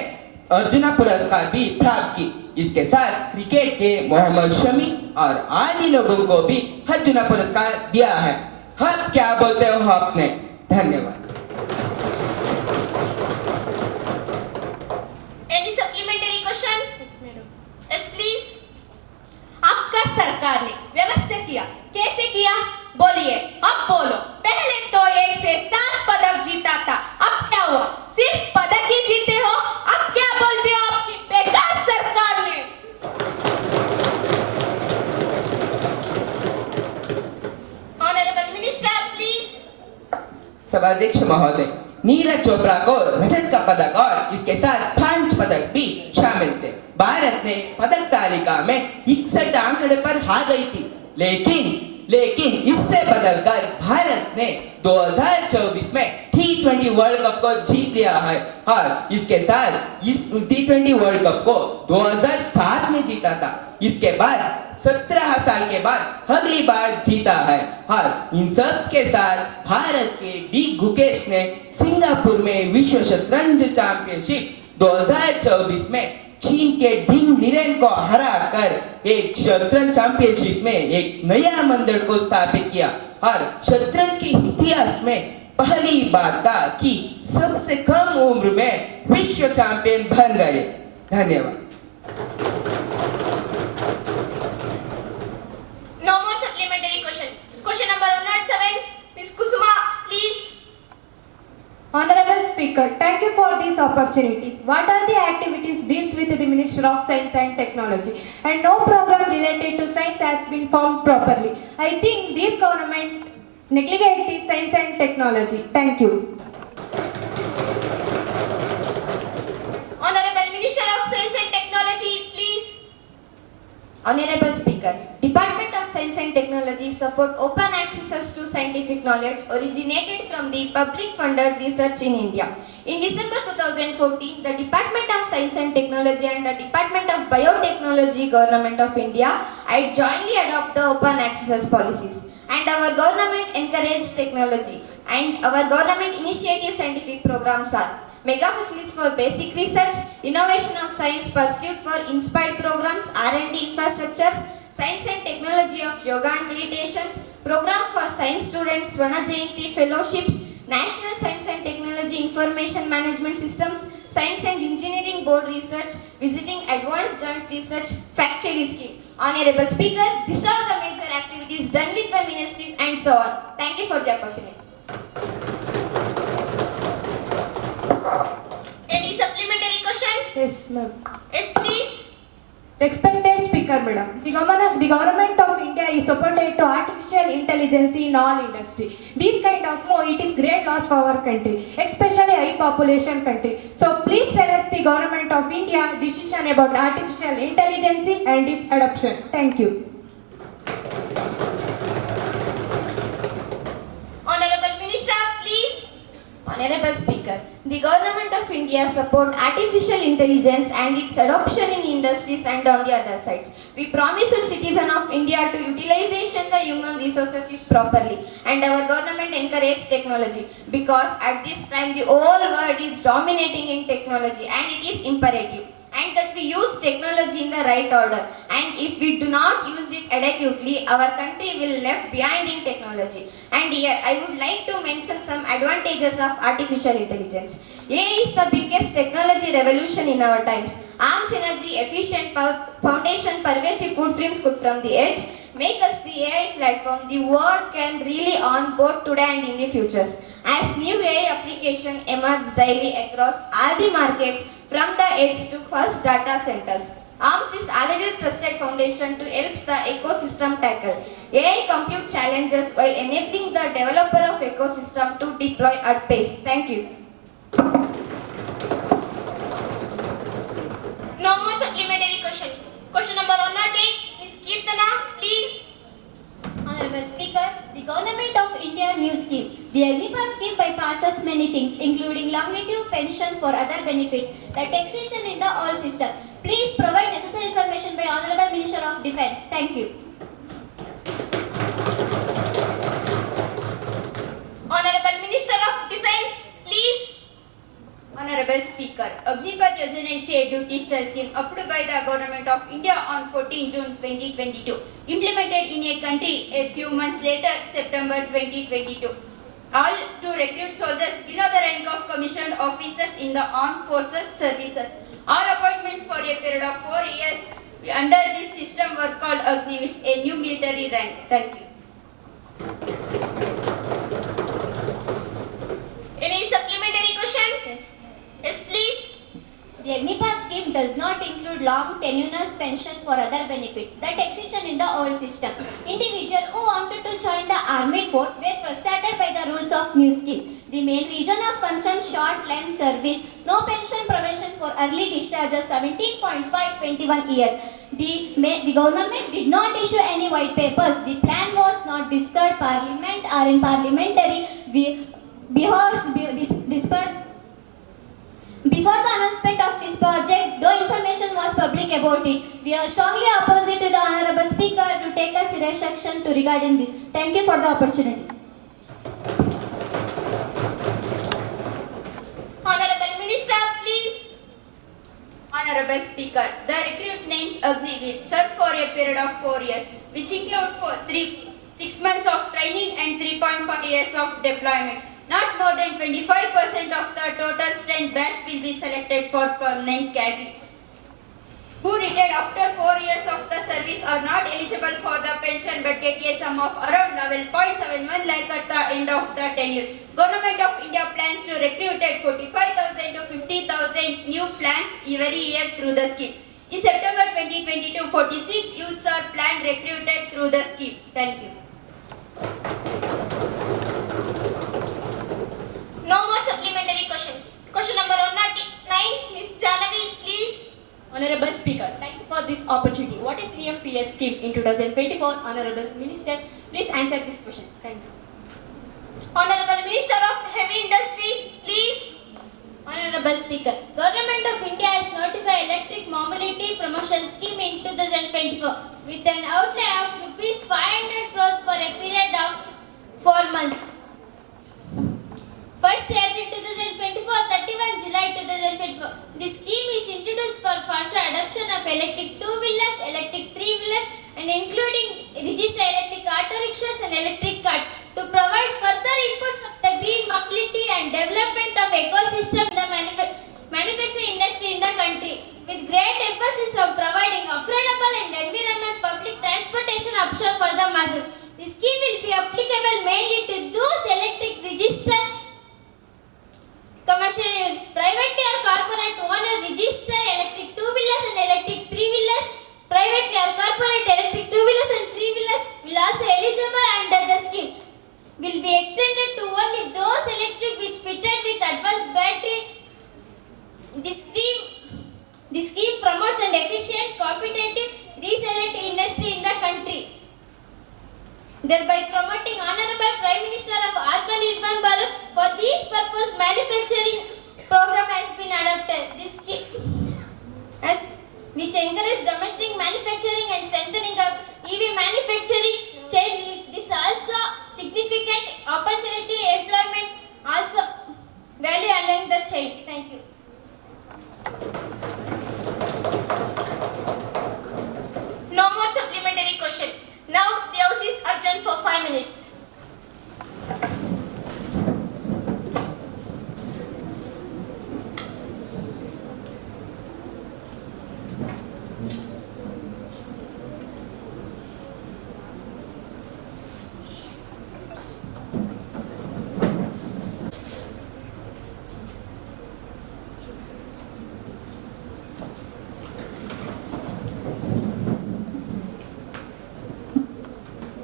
अर्जुन पुरस्कार भी प्राप्त की। इसके साथ क्रिकेट के मोहम्मद शमी और आदि लोगों को भी अर्जुन पुरस्कार दिया है। आप क्या बोलते हो आपने? धन्यवाद। Any supplementary question? Yes, madam. Yes, please. आपका सरकार ने व्यवस्था किया, कैसे किया बोलिए, अब बोलो। पहले तो 1 से 7 पदक जीता था, अब क्या हुआ? सिर्फ पदक ही जीते हो, अब क्या बोलते हो आपकी बेकार सरकार ने? Honorable Minister, please. सभाध्यक्ष महोदय, नीरज चोपड़ा को रजत का पदक और इसके साथ 5 पदक भी शामिल थे। भारत ने पदक तालिका में 61 आंकड़े पर आ गई थी, लेकिन इससे बदलकर भारत ने 2024 में T20 वर्ल्ड कप को जीत लिया है और इसके साथ इस T20 वर्ल्ड कप को 2007 में जीता था। इसके बाद 17 साल के बाद अगली बार जीता है और इन सब के साथ भारत के डी गुकेश ने सिंगापुर में विश्व शतरंज चैंपियनशिप 2024 में चीन के डिंग लिरेन को हराकर एक शतरंज चैंपियनशिप में एक नया मंदिर को स्थापित किया और शतरंज के इतिहास में पहली बार था कि सबसे कम उम्र में विश्व चैंपियन बन गए। धन्यवाद। No more supplementary question. Question number 107. Ms. Kusuma, please. Honorable Speaker, thank you for these opportunities. What are the activities deals with the Minister of Science and Technology? And no program related to science has been formed properly. I think this government neglects the science and technology. Thank you. Honorable Minister of Science and Technology, please. Honorable Speaker, Department of Science and Technology support open access to scientific knowledge originated from the public funded research in India. In December 2014, the Department of Science and Technology and the Department of Biotechnology Government of India had jointly adopted the open access policies. And our government encouraged technology. And our government initiative scientific programs are mega facilities for basic research, innovation of science pursuit for inspired programs, R&D infrastructures, science and technology of yoga and meditations, program for science students, Swarna Jayanti fellowships, National Science and Technology Information Management Systems, Science and Engineering Board Research, Visiting Advanced Joint Research, Factory Scheme. Honorable Speaker, these are the major activities done with my ministries and so on. Thank you for the opportunity. Any supplementary question? Yes, ma'am. Yes, please. Respected Speaker, Madam, the government of India is supported to artificial intelligence in all industry. This kind of law, it is great loss for our country, especially high population country. So please tell us the government of India decision about artificial intelligence and its adoption. Thank you. Honorable Minister, please. Honorable Speaker, the Government of India support artificial intelligence and its adoption in industries and on the other sides. We promised citizens of India to utilization the human resources properly and our government encouraged technology because at this time the whole world is dominating in technology and it is imperative and that we use technology in the right order and if we do not use it adequately, our country will left behind in technology. And here I would like to mention some advantages of artificial intelligence. AI is the biggest technology revolution in our times. Arms energy, efficient foundation, pervasive food films could from the edge, make us the AI platform the world can really on board today and in the futures. As new AI application emerge daily across all the markets from the edge to first data centers. ARMS is already a trusted foundation to help the ecosystem tackle AI compute challenges while enabling the developer of ecosystem to deploy at pace. Thank you. India new scheme. The Agnipath scheme bypasses many things, including longevity, pension for other benefits, the taxation in the old system. Please provide necessary information by Honorable Minister of Defence. Thank you. Honorable Minister of Defence, please. Honorable Speaker, Agnipath Yojana is a duty-style scheme approved by the Government of India on 14 June 2022, implemented in a country a few months later, September 2022. All to recruit soldiers below the rank of commissioned officers in the armed forces services. All appointments for a period of 4 years under this system were called Agniveers, a new military rank. Thank you. Any supplementary question? Yes. Yes, please. The Agnipath scheme does not include long tenuous pension for other benefits, the taxation in the old system. Individuals who wanted to join the army force were frustrated by the rules of new scheme. The main reason of concern short length service, no pension provision for early discharges 17.5-21 years. The government did not issue any white papers. The plan was not discussed parliament or in parliamentary before the announcement of this project, though information was public about it, we are strongly opposed to the Honorable Speaker to take a serious action to regarding this. Thank you for the opportunity. Honorable Minister, please. Honorable Speaker, the recruits named Agniveer serve for a period of 4 years, which include 6 months of training and 3.5 years of deployment. Not more than 25% of the total strength batch will be selected for permanent category. Who retired after 4 years of the service are not eligible for the pension but get a sum of around 11.71 lakh at the end of the tenure. Government of India plans to recruit at 45,000 to 50,000 new plans every year through the scheme. In September 2022, 46 youths are planned recruited through the scheme. Thank you. No more supplementary question. Question number 109, Ms. Janavi, please. Honorable Speaker, thank you for this opportunity. What is EMPS scheme in 2024? Honorable Minister, please answer this question. Thank you. Honorable Minister of Heavy Industries, please. Honorable Speaker, Government of India has notified Electric Mobility Promotion Scheme in 2024 with an outlay of rupees 500 crores for a period of 4 months. 1st April 2024, 31 July 2024. This scheme is introduced for faster adoption of electric two-wheelers, electric three-wheelers and including registered electric auto rickshaws and electric cars to provide further inputs of the green mobility and development of ecosystem in the manufacturing industry in the country with great emphasis on providing affordable and environment public transportation option for the masses. The scheme will be applicable mainly to those electric registered commercial use, privately or corporate owner registered electric two-wheelers and electric three-wheelers, privately or corporate electric two-wheelers and three-wheelers will also eligible under the scheme. Will be extended to only those electric which fitted with advanced battery. The scheme promotes an efficient, competitive, resilient industry in the country, thereby promoting Honorable Prime Minister of Atmanirbhar Bharat. For this purpose, manufacturing program has been adopted. This scheme which encourages domestic manufacturing and strengthening of EV manufacturing chain. This also significant opportunity employment also value along the chain. Thank you. No more supplementary question. Now the House is adjourned for 5 minutes.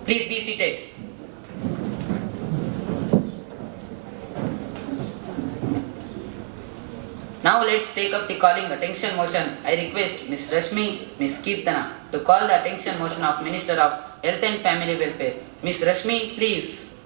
Please be seated. Now let's take up the calling attention motion. I request Ms. Rashmi, Ms. Kirtana to call the attention motion of Minister of Health and Family Welfare. Ms. Rashmi, please.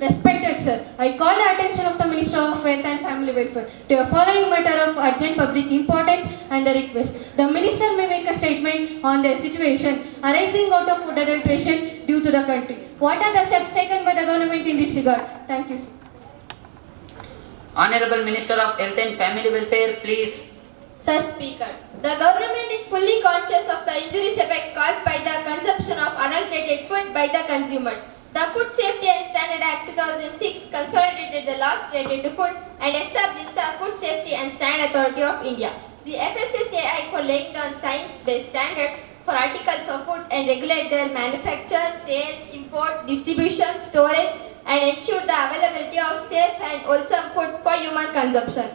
Respected sir, I call the attention of the Minister of Health and Family Welfare to a following matter of urgent public importance and the request. The Minister may make a statement on the situation arising out of food adulteration due to the country. What are the steps taken by the government in this regard? Thank you, sir. Honorable Minister of Health and Family Welfare, please. Sir Speaker, the government is fully conscious of the injurious effect caused by the consumption of adulterated food by the consumers. The Food Safety and Standard Act 2006 consolidated the laws related to food and established the Food Safety and Standard Authority of India. The FSSAI for laying down science-based standards for articles of food and regulate their manufacture, sale, import, distribution, storage and ensure the availability of safe and wholesome food for human consumption.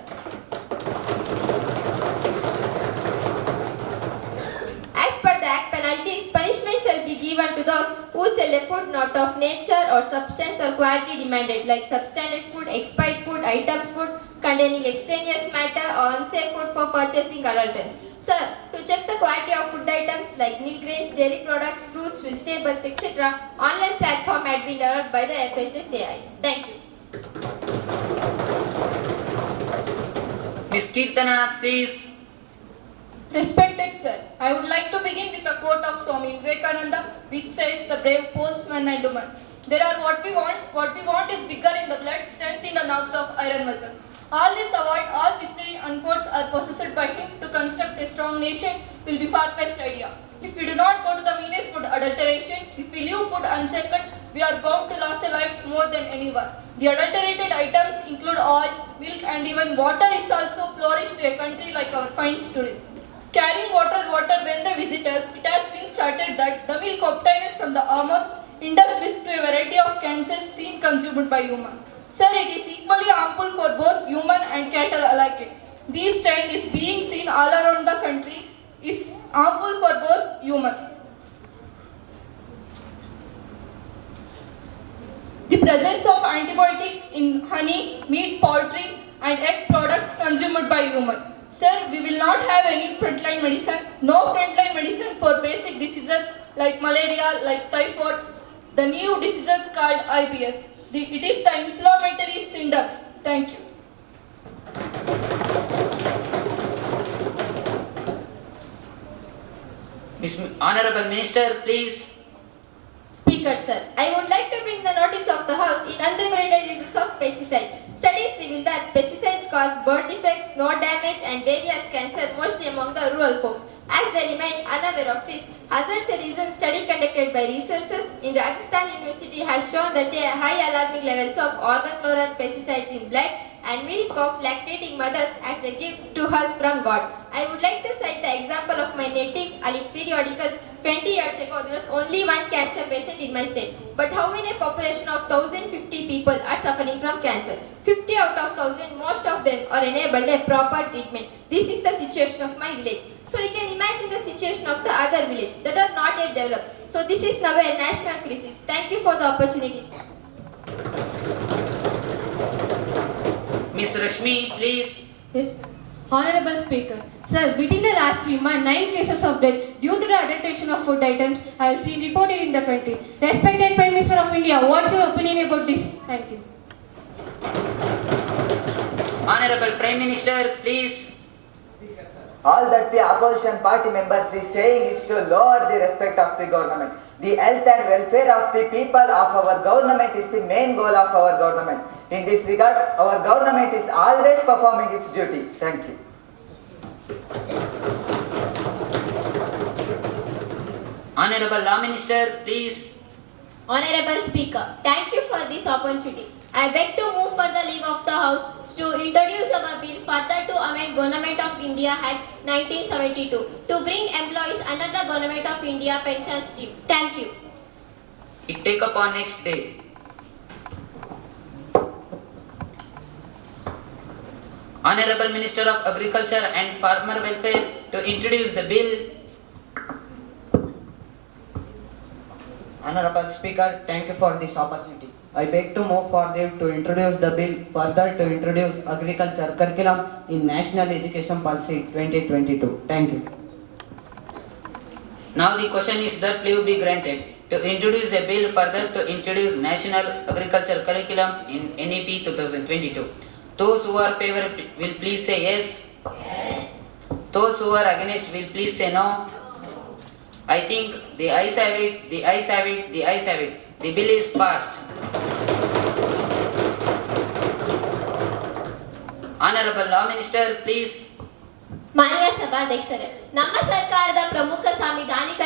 As per the Act penalties, punishment shall be given to those who sell a food not of nature or substance or quality demanded, like substandard food, expired food, items food containing extraneous matter or unsafe food for purchasing adulterants. Sir, to check the quality of food items like milk grains, dairy products, fruits, vegetables, etc., online platform had been developed by the FSSAI. Thank you. Ms. Kirtana, please. Respected sir, I would like to begin with a quote of Swami Vivekananda which says, "The brave postman and woman. There are what we want is vigor in the blood, strength in the nerves of iron muscles. All this avoid, all visionary unquotes are possessed by him to construct a strong nation will be far-fetched idea. If we do not go to the meanest food adulteration, if we leave food unchecked, we are bound to lose our lives more than anyone. The adulterated items include oil, milk and even water is also flourished to a country like our fine tourists. Carrying water when they visit us, it has been started that the milk obtained from the almost induces risk to a variety of cancers seen consumed by human. Sir, it is equally harmful for both human and cattle alike. This trend is being seen all around the country is harmful for both human. The presence of antibiotics in honey, meat, poultry and egg products consumed by human. Sir, we will not have any frontline medicine, no frontline medicine for basic diseases like malaria, like typhoid, the new diseases called IBS. It is the inflammatory syndrome. Thank you. Honorable Minister, please. Speaker sir, I would like to bring the notice of the House in unregulated uses of pesticides. Studies reveal that pesticides cause bird defects, node damage and various cancer mostly among the rural folks. As they remain unaware of this, hazards a recent study conducted by researchers in Rajasthan University has shown that there are high alarming levels of organochloral pesticides in blood and milk of lactating mothers as they give to us from God. I would like to cite the example of my native Ali periodicals. 20 years ago, there was only one cancer patient in my state. But how in a population of 1,050 people are suffering from cancer? 50 out of 1,000, most of them are enabled a proper treatment. This is the situation of my village. So you can imagine the situation of the other villages that are not yet developed. So this is now a national crisis. Thank you for the opportunities. Ms. Rashmi, please. Yes. Honorable Speaker, sir, within the last 3 months, 9 cases of death due to the adulteration of food items I have seen reported in the country. Respected Prime Minister of India, what's your opinion about this? Thank you. Honorable Prime Minister, please. All that the opposition party members is saying is to lower the respect of the government. The health and welfare of the people of our government is the main goal of our government. In this regard, our government is always performing its duty. Thank you. Honorable Law Minister, please. Honorable Speaker, thank you for this opportunity. I beg to move for the leave of the House to introduce our bill further to amend Government of India Act 1972 to bring employees under the Government of India pension scheme. Thank you. It take up on next day. Honorable Minister of Agriculture and Farmer Welfare to introduce the bill. Honorable Speaker, thank you for this opportunity. I beg to move forward to introduce the bill further to introduce agriculture curriculum in National Education Policy 2022. Thank you. Now the question is that leave be granted. to introduce a bill further to introduce National Agriculture Curriculum in NEP 2022. Those who are favor will please say yes. Yes. Those who are against will please say no. I think the ayes have it, the ayes have it, the ayes have it. The bill is passed. Honorable Law Minister, please. ಮಾನ್ಯ ಸಭಾಧ್ಯಕ್ಷರೇ, ನಮ್ಮ ಸರ್ಕಾರದ ಪ್ರಮುಖ ಸಾಂವಿಧಾನಿಕ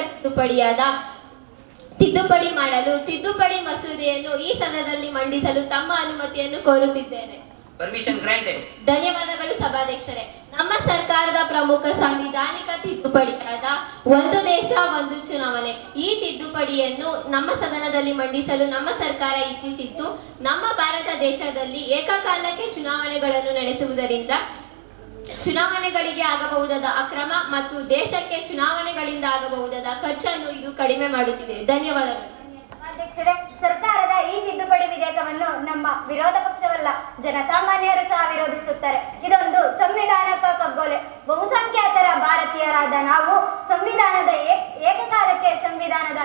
ತಿದ್ದುಪಡಿ ಮಾಡಲು ತಿದ್ದುಪಡಿ ಮಸೂದೆಯನ್ನು ಈ ಸದನದಲ್ಲಿ ಮಂಡಿಸಲು ತಮ್ಮ ಅನುಮತಿಯನ್ನು ಕೋರುತ್ತಿದ್ದೇನೆ. Permission granted. ಧನ್ಯವಾದಗಳು ಸಭಾಧ್ಯಕ್ಷರೇ. ನಮ್ಮ ಸರ್ಕಾರದ ಪ್ರಮುಖ ಸಾಂವಿಧಾನಿಕ ತಿದ್ದುಪಡಿಯಾದ ಒಂದು ದೇಶ ಒಂದು ಚುನಾವಣೆ ಈ ತಿದ್ದುಪಡಿಯನ್ನು ನಮ್ಮ ಸದನದಲ್ಲಿ ಮಂಡಿಸಲು ನಮ್ಮ ಸರ್ಕಾರ ಇಚ್ಛಿಸಿದ್ದು, ನಮ್ಮ ಭಾರತ ದೇಶದಲ್ಲಿ ಏಕಕಾಲಕ್ಕೆ ಚುನಾವಣೆಗಳನ್ನು ನಡೆಸುವುದರಿಂದ ಚುನಾವಣೆಗಳಿಗೆ ಆಗಬಹುದಾದ ಅಕ್ರಮ ಮತ್ತು ದೇಶಕ್ಕೆ ಚುನಾವಣೆಗಳಿಂದ ಆಗಬಹುದಾದ ಖರ್ಚನ್ನು ಇದು ಕಡಿಮೆ ಮಾಡುತ್ತಿದೆ. ಧನ್ಯವಾದಗಳು. ಅಧ್ಯಕ್ಷರೇ, ಸರ್ಕಾರದ ಈ ತಿದ್ದುಪಡಿ ವಿಧೇಯಕವನ್ನು ನಮ್ಮ ವಿರೋಧ ಪಕ್ಷವಲ್ಲ, ಜನಸಾಮಾನ್ಯರು ಸಹ ವಿರೋಧಿಸುತ್ತಾರೆ. ಇದೊಂದು ಸಂವಿಧಾನಕ ಕಗ್ಗೊಲೆ. ಬಹುಸಂಖ್ಯಾತರ ಭಾರತೀಯರಾದ ನಾವು ಸಂವಿಧಾನದ ಏಕಕಾಲಕ್ಕೆ ಸಂವಿಧಾನದ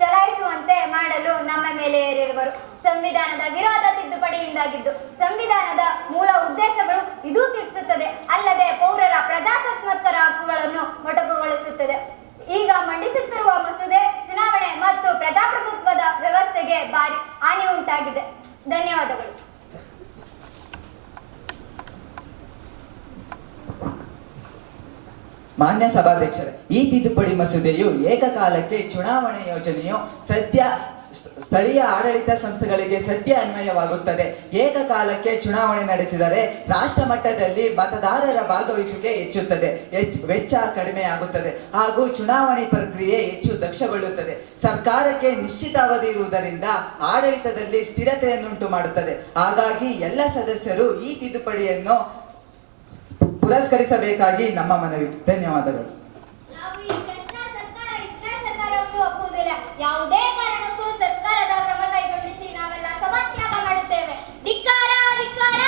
ಚಲಾಯಿಸುವಂತೆ ಮಾಡಲು ನಮ್ಮ ಮೇಲೆ ಏರಿರುವರು. ಸಂವಿಧಾನದ ವಿರೋಧ ತಿದ್ದುಪಡಿಯಿಂದಾಗಿದ್ದು ಸಂವಿಧಾನದ ಮೂಲ ಉದ್ದೇಶಗಳು ಇದು ತಿಳಿಸುತ್ತದೆ, ಅಲ್ಲದೆ ಪೌರರ ಪ್ರಜಾಸತ್ತಾತ್ಮಕ ಹಕ್ಕುಗಳನ್ನು ಮೊಟಕುಗೊಳಿಸುತ್ತದೆ. ಈಗ ಮಂಡಿಸುತ್ತಿರುವ ಮಸೂದೆ ಚುನಾವಣೆ ಮತ್ತು ಪ್ರಜಾಪ್ರಭುತ್ವದ ವ್ಯವಸ್ಥೆಗೆ ಭಾರಿ ಹಾನಿ ಉಂಟಾಗಿದೆ. ಧನ್ಯವಾದಗಳು. ಮಾನ್ಯ ಸಭಾಧ್ಯಕ್ಷರೇ, ಈ ತಿದ್ದುಪಡಿ ಮಸೂದೆಯು ಏಕಕಾಲಕ್ಕೆ ಚುನಾವಣೆ ಯೋಜನೆಯು ಸ್ಥಳೀಯ ಆಡಳಿತ ಸಂಸ್ಥೆಗಳಿಗೆ ಸದ್ಯ ಅನ್ವಯವಾಗುತ್ತದೆ. ಏಕಕಾಲಕ್ಕೆ ಚುನಾವಣೆ ನಡೆಸಿದರೆ ರಾಷ್ಟ್ರ ಮಟ್ಟದಲ್ಲಿ ಮತದಾರರ ಭಾಗವಹಿಸುವಿಕೆ ಹೆಚ್ಚುತ್ತದೆ, ವೆಚ್ಚ ಕಡಿಮೆಯಾಗುತ್ತದೆ ಹಾಗೂ ಚುನಾವಣೆ ಪ್ರಕ್ರಿಯೆ ಹೆಚ್ಚು ದಕ್ಷಗೊಳ್ಳುತ್ತದೆ. ಸರ್ಕಾರಕ್ಕೆ ನಿಶ್ಚಿತ ಅವಧಿ ಇರುವುದರಿಂದ ಆಡಳಿತದಲ್ಲಿ ಸ್ಥಿರತೆಯನ್ನುಂಟು ಮಾಡುತ್ತದೆ. ಹಾಗಾಗಿ ಎಲ್ಲ ಸದಸ್ಯರು ಈ ತಿದ್ದುಪಡಿಯನ್ನು ಪುರಸ್ಕರಿಸಬೇಕಾಗಿ ನಮ್ಮ ಮನವಿ. ಧನ್ಯವಾದಗಳು. ನಾವು ಈ ಸರ್ಕಾರವನ್ನು ಒಪ್ಪುವುದಿಲ್ಲ. ಯಾವುದೇ ಕಾರಣಕ್ಕೂ ಸರ್ಕಾರದ ಕ್ರಮ ಕೈಗೊಂಡಿಸಿ ನಾವೆಲ್ಲ ಸಭಾತ್ಯಾಗ ಮಾಡುತ್ತೇವೆ. ಧಿಕ್ಕಾರ, ಧಿಕ್ಕಾರ,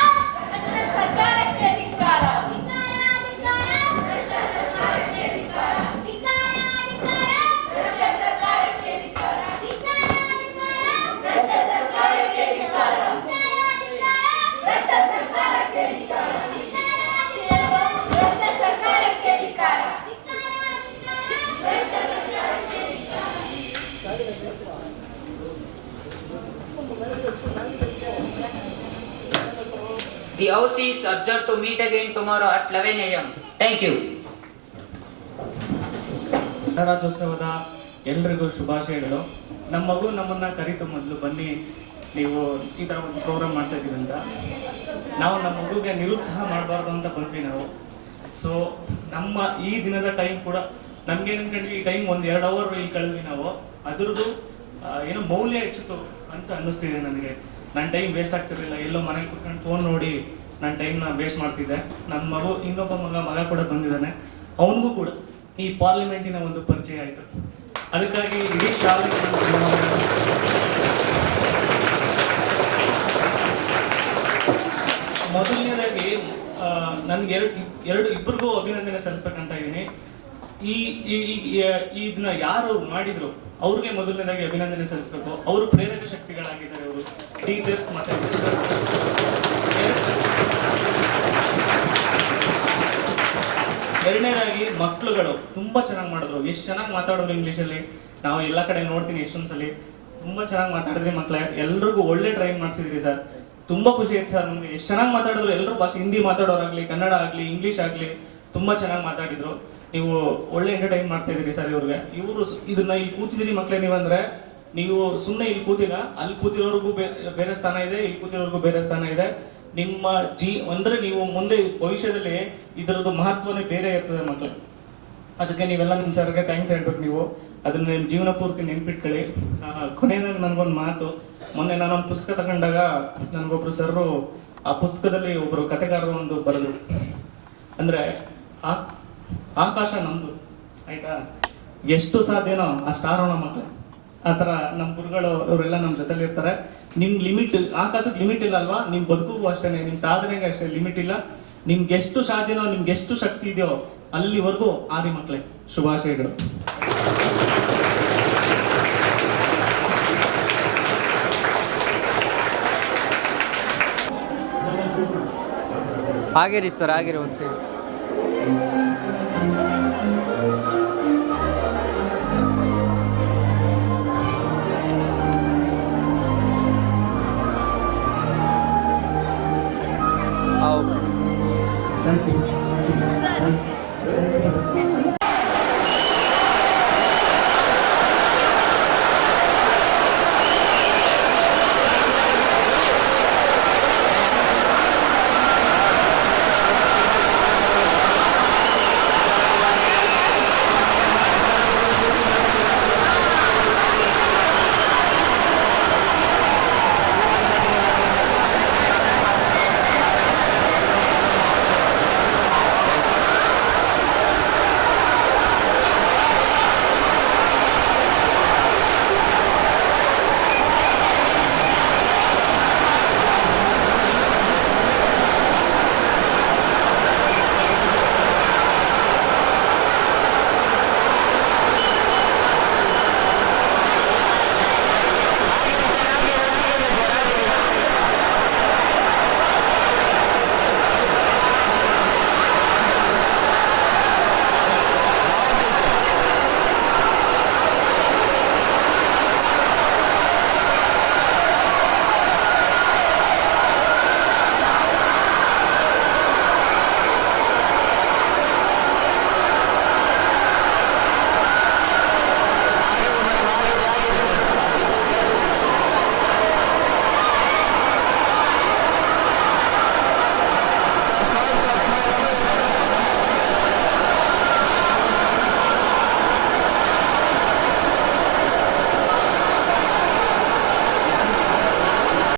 ಸರ್ಕಾರಕ್ಕೆ ಧಿಕ್ಕಾರ, ಧಿಕ್ಕಾರ, ಧಿಕ್ಕಾರ, ಭ್ರಷ್ಟ ಸರ್ಕಾರಕ್ಕೆ ಧಿಕ್ಕಾರ, ಧಿಕ್ಕಾರ, ಧಿಕ್ಕಾರ, ಭ್ರಷ್ಟ ಸರ್ಕಾರಕ್ಕೆ ಧಿಕ್ಕಾರ, ಧಿಕ್ಕಾರ, ಧಿಕ್ಕಾರ, ಭ್ರಷ್ಟ ಸರ್ಕಾರಕ್ಕೆ ಧಿಕ್ಕಾರ, ಭ್ರಷ್ಟ ಸರ್ಕಾರಕ್ಕೆ ಧಿಕ್ಕಾರ, ಭ್ರಷ್ಟ ಸರ್ಕಾರಕ್ಕೆ ಧಿಕ್ಕಾರ. The House is adjourned to meet again tomorrow at 11 a.m. Thank you. ಗಣರಾಜ್ಯೋತ್ಸವದ ಎಲ್ರಿಗೂ ಶುಭಾಶಯಗಳು. ನಮ್ಮ ಮಗು ನಮ್ಮನ್ನು ಕರೀತು ಮೊದಲು ಬನ್ನಿ ನೀವು ಈ ಥರ ಒಂದು ಪ್ರೋಗ್ರಾಮ್ ಮಾಡ್ತಾ ಇದ್ದೀವಿ ಅಂತ. ನಾವು ನಮ್ಮ ಮಗುಗೆ ನಿರುತ್ಸಾಹ ಮಾಡಬಾರ್ದು ಅಂತ ಬಂದ್ವಿ ನಾವು. ಸೊ ನಮ್ಮ ಈ ದಿನದ ಟೈಮ್ ಕೂಡ ನಮ್ಗೇನು ಅನ್ಕೊಂಡ್ವಿ, ಈ ಟೈಮ್ 1-2 ಅವರ್ ಇಲ್ಲಿ ಕಳೆದ್ವಿ ನಾವು. ಅದ್ರದ್ದು ಏನೋ ಮೌಲ್ಯ ಹೆಚ್ಚಿತು ಅಂತ ಅನ್ನಿಸ್ತಿದೆ ನನಗೆ. ನನ್ನ ಟೈಮ್ ವೇಸ್ಟ್ ಆಗ್ತಿರಲಿಲ್ಲ, ಎಲ್ಲೋ ಮನೆಗೆ ಕುತ್ಕೊಂಡು ಫೋನ್ ನೋಡಿ ನನ್ನ ಟೈಮ್ನ ವೇಸ್ಟ್ ಮಾಡ್ತಿದ್ದೆ. ನನ್ನ ಮಗು ಇನ್ನೊಬ್ಬ ಮಗ ಕೂಡ ಬಂದಿದ್ದಾನೆ, ಅವನಿಗೂ ಕೂಡ ಈ ಪಾರ್ಲಿಮೆಂಟಿನ ಒಂದು ಪರಿಚಯ ಆಯಿತು. ಅದಕ್ಕಾಗಿ ಇಡೀ ಶಾಲೆಗೆ ಮೊದಲನೇದಾಗಿ ನನಗೆ ಇಬ್ಬರಿಗೂ ಅಭಿನಂದನೆ ಸಲ್ಲಿಸ್ಬೇಕಂತ ಇದ್ದೀನಿ. ಇದನ್ನ ಯಾರು ಮಾಡಿದ್ರು ಅವ್ರಿಗೆ ಮೊದಲನೇದಾಗಿ ಅಭಿನಂದನೆ ಸಲ್ಲಿಸ್ಬೇಕು. ಅವರು ಪ್ರೇರಕ ಶಕ್ತಿಗಳಾಗಿದ್ದಾರೆ, ಅವರು ಟೀಚರ್ಸ್ ಮತ್ತೆ ಎರಡನೇದಾಗಿ ಮಕ್ಕಳುಗಳು ತುಂಬ ಚೆನ್ನಾಗಿ ಮಾಡಿದ್ರು. ಎಷ್ಟು ಚೆನ್ನಾಗಿ ಮಾತಾಡೋರು ಇಂಗ್ಲೀಷಲ್ಲಿ. ನಾವು ಎಲ್ಲ ಕಡೆ ನೋಡ್ತೀನಿ ಎಷ್ಟೊಂದ್ಸಲಿ ತುಂಬ ಚೆನ್ನಾಗಿ ಮಾತಾಡಿದ್ರಿ ಮಕ್ಕಳೇ. ಎಲ್ರಿಗೂ ಒಳ್ಳೆ ಟ್ರೈನ್ ಮಾಡಿಸಿದ್ರಿ ಸರ್. ತುಂಬ ಖುಷಿ ಆಯ್ತು ಸರ್ ನಮಗೆ. ಎಷ್ಟು ಚೆನ್ನಾಗಿ ಮಾತಾಡಿದ್ರು ಎಲ್ಲರೂ ಭಾಷೆ, ಹಿಂದಿ ಮಾತಾಡೋರಾಗಲಿ, ಕನ್ನಡ ಆಗಲಿ, ಇಂಗ್ಲೀಷ್ ಆಗಲಿ ತುಂಬ ಚೆನ್ನಾಗಿ ಮಾತಾಡಿದ್ರು. ನೀವು ಒಳ್ಳೆ ಎಂಟರ್ಟೈನ್ ಮಾಡ್ತಾ ಇದ್ದೀರಿ ಸರ್ ಇವ್ರಿಗೆ. ಇವರು ಇದನ್ನ ಇಲ್ಲಿ ಕೂತಿದ್ದೀರಿ ಮಕ್ಕಳೇ ನೀವಂದರೆ, ನೀವು ಸುಮ್ಮನೆ ಇಲ್ಲಿ ಕೂತಿಲ್ಲ, ಅಲ್ಲಿ ಕೂತಿರೋರ್ಗೂ ಬೇರೆ ಸ್ಥಾನ ಇದೆ, ಇಲ್ಲಿ ಕೂತಿರೋರ್ಗೂ ಬೇರೆ ಸ್ಥಾನ ಇದೆ. ನಿಮ್ಮ ಅಂದರೆ ನೀವು ಮುಂದೆ ಭವಿಷ್ಯದಲ್ಲಿ ಇದರದ್ದು ಮಹತ್ವನೇ ಬೇರೆ ಇರ್ತದೆ ಮಕ್ಕಳು. ಅದಕ್ಕೆ ನೀವೆಲ್ಲ ನಿಮ್ಮ ಸರ್ಗೆ ಥ್ಯಾಂಕ್ಸ್ ಹೇಳ್ಬೇಕು. ನೀವು ಅದನ್ನ ನಿಮ್ಮ ಜೀವನ ಪೂರ್ತಿ ನೆನ್ಪಿಟ್ಕೊಳ್ಳಿ. ಕೊನೆಯದಾಗಿ ನನಗೊಂದು ಮಾತು, ಮೊನ್ನೆ ನಾನೊಂದು ಪುಸ್ತಕ ತಗೊಂಡಾಗ ನನಗೊಬ್ರು ಸರ್ರು ಆ ಪುಸ್ತಕದಲ್ಲಿ ಒಬ್ಬರು ಕಥೆಗಾರರು ಒಂದು ಬರೆದ್ರು. ಅಂದರೆ ಆಕಾಶ ನಮ್ಮದು, ಆಯಿತಾ, ಎಷ್ಟು ಸಾಧ್ಯನೋ ಅಷ್ಟು ಆರೋಣ ಮಕ್ಕಳು. ಆ ಥರ ನಮ್ಮ ಗುರುಗಳು ಅವರೆಲ್ಲ ನಮ್ಮ ಜೊತೆಲಿ ಇರ್ತಾರೆ. ನಿಮ್ಮ ಲಿಮಿಟ್, ಆಕಾಶಕ್ಕೆ ಲಿಮಿಟ್ ಇಲ್ಲ ಅಲ್ವಾ, ನಿಮ್ಮ ಬದುಕಿಗೂ ಅಷ್ಟೇ, ನಿಮ್ಮ ಸಾಧನೆಗೆ ಅಷ್ಟೇ ಲಿಮಿಟ್ ಇಲ್ಲ. ನಿಮ್ಗೆ ಎಷ್ಟು ಸಾಧ್ಯನೋ, ನಿಮ್ಗೆ ಎಷ್ಟು ಶಕ್ತಿ ಇದೆಯೋ ಅಲ್ಲಿವರೆಗೂ ಆರಿ ಮಕ್ಕಳೇ. ಶುಭಾಶಯಗಳು. ಆಗಿರಿ ಸರ್ ಆಗಿರಿ ಒಂದು ಸರಿ. ಓಕೆ.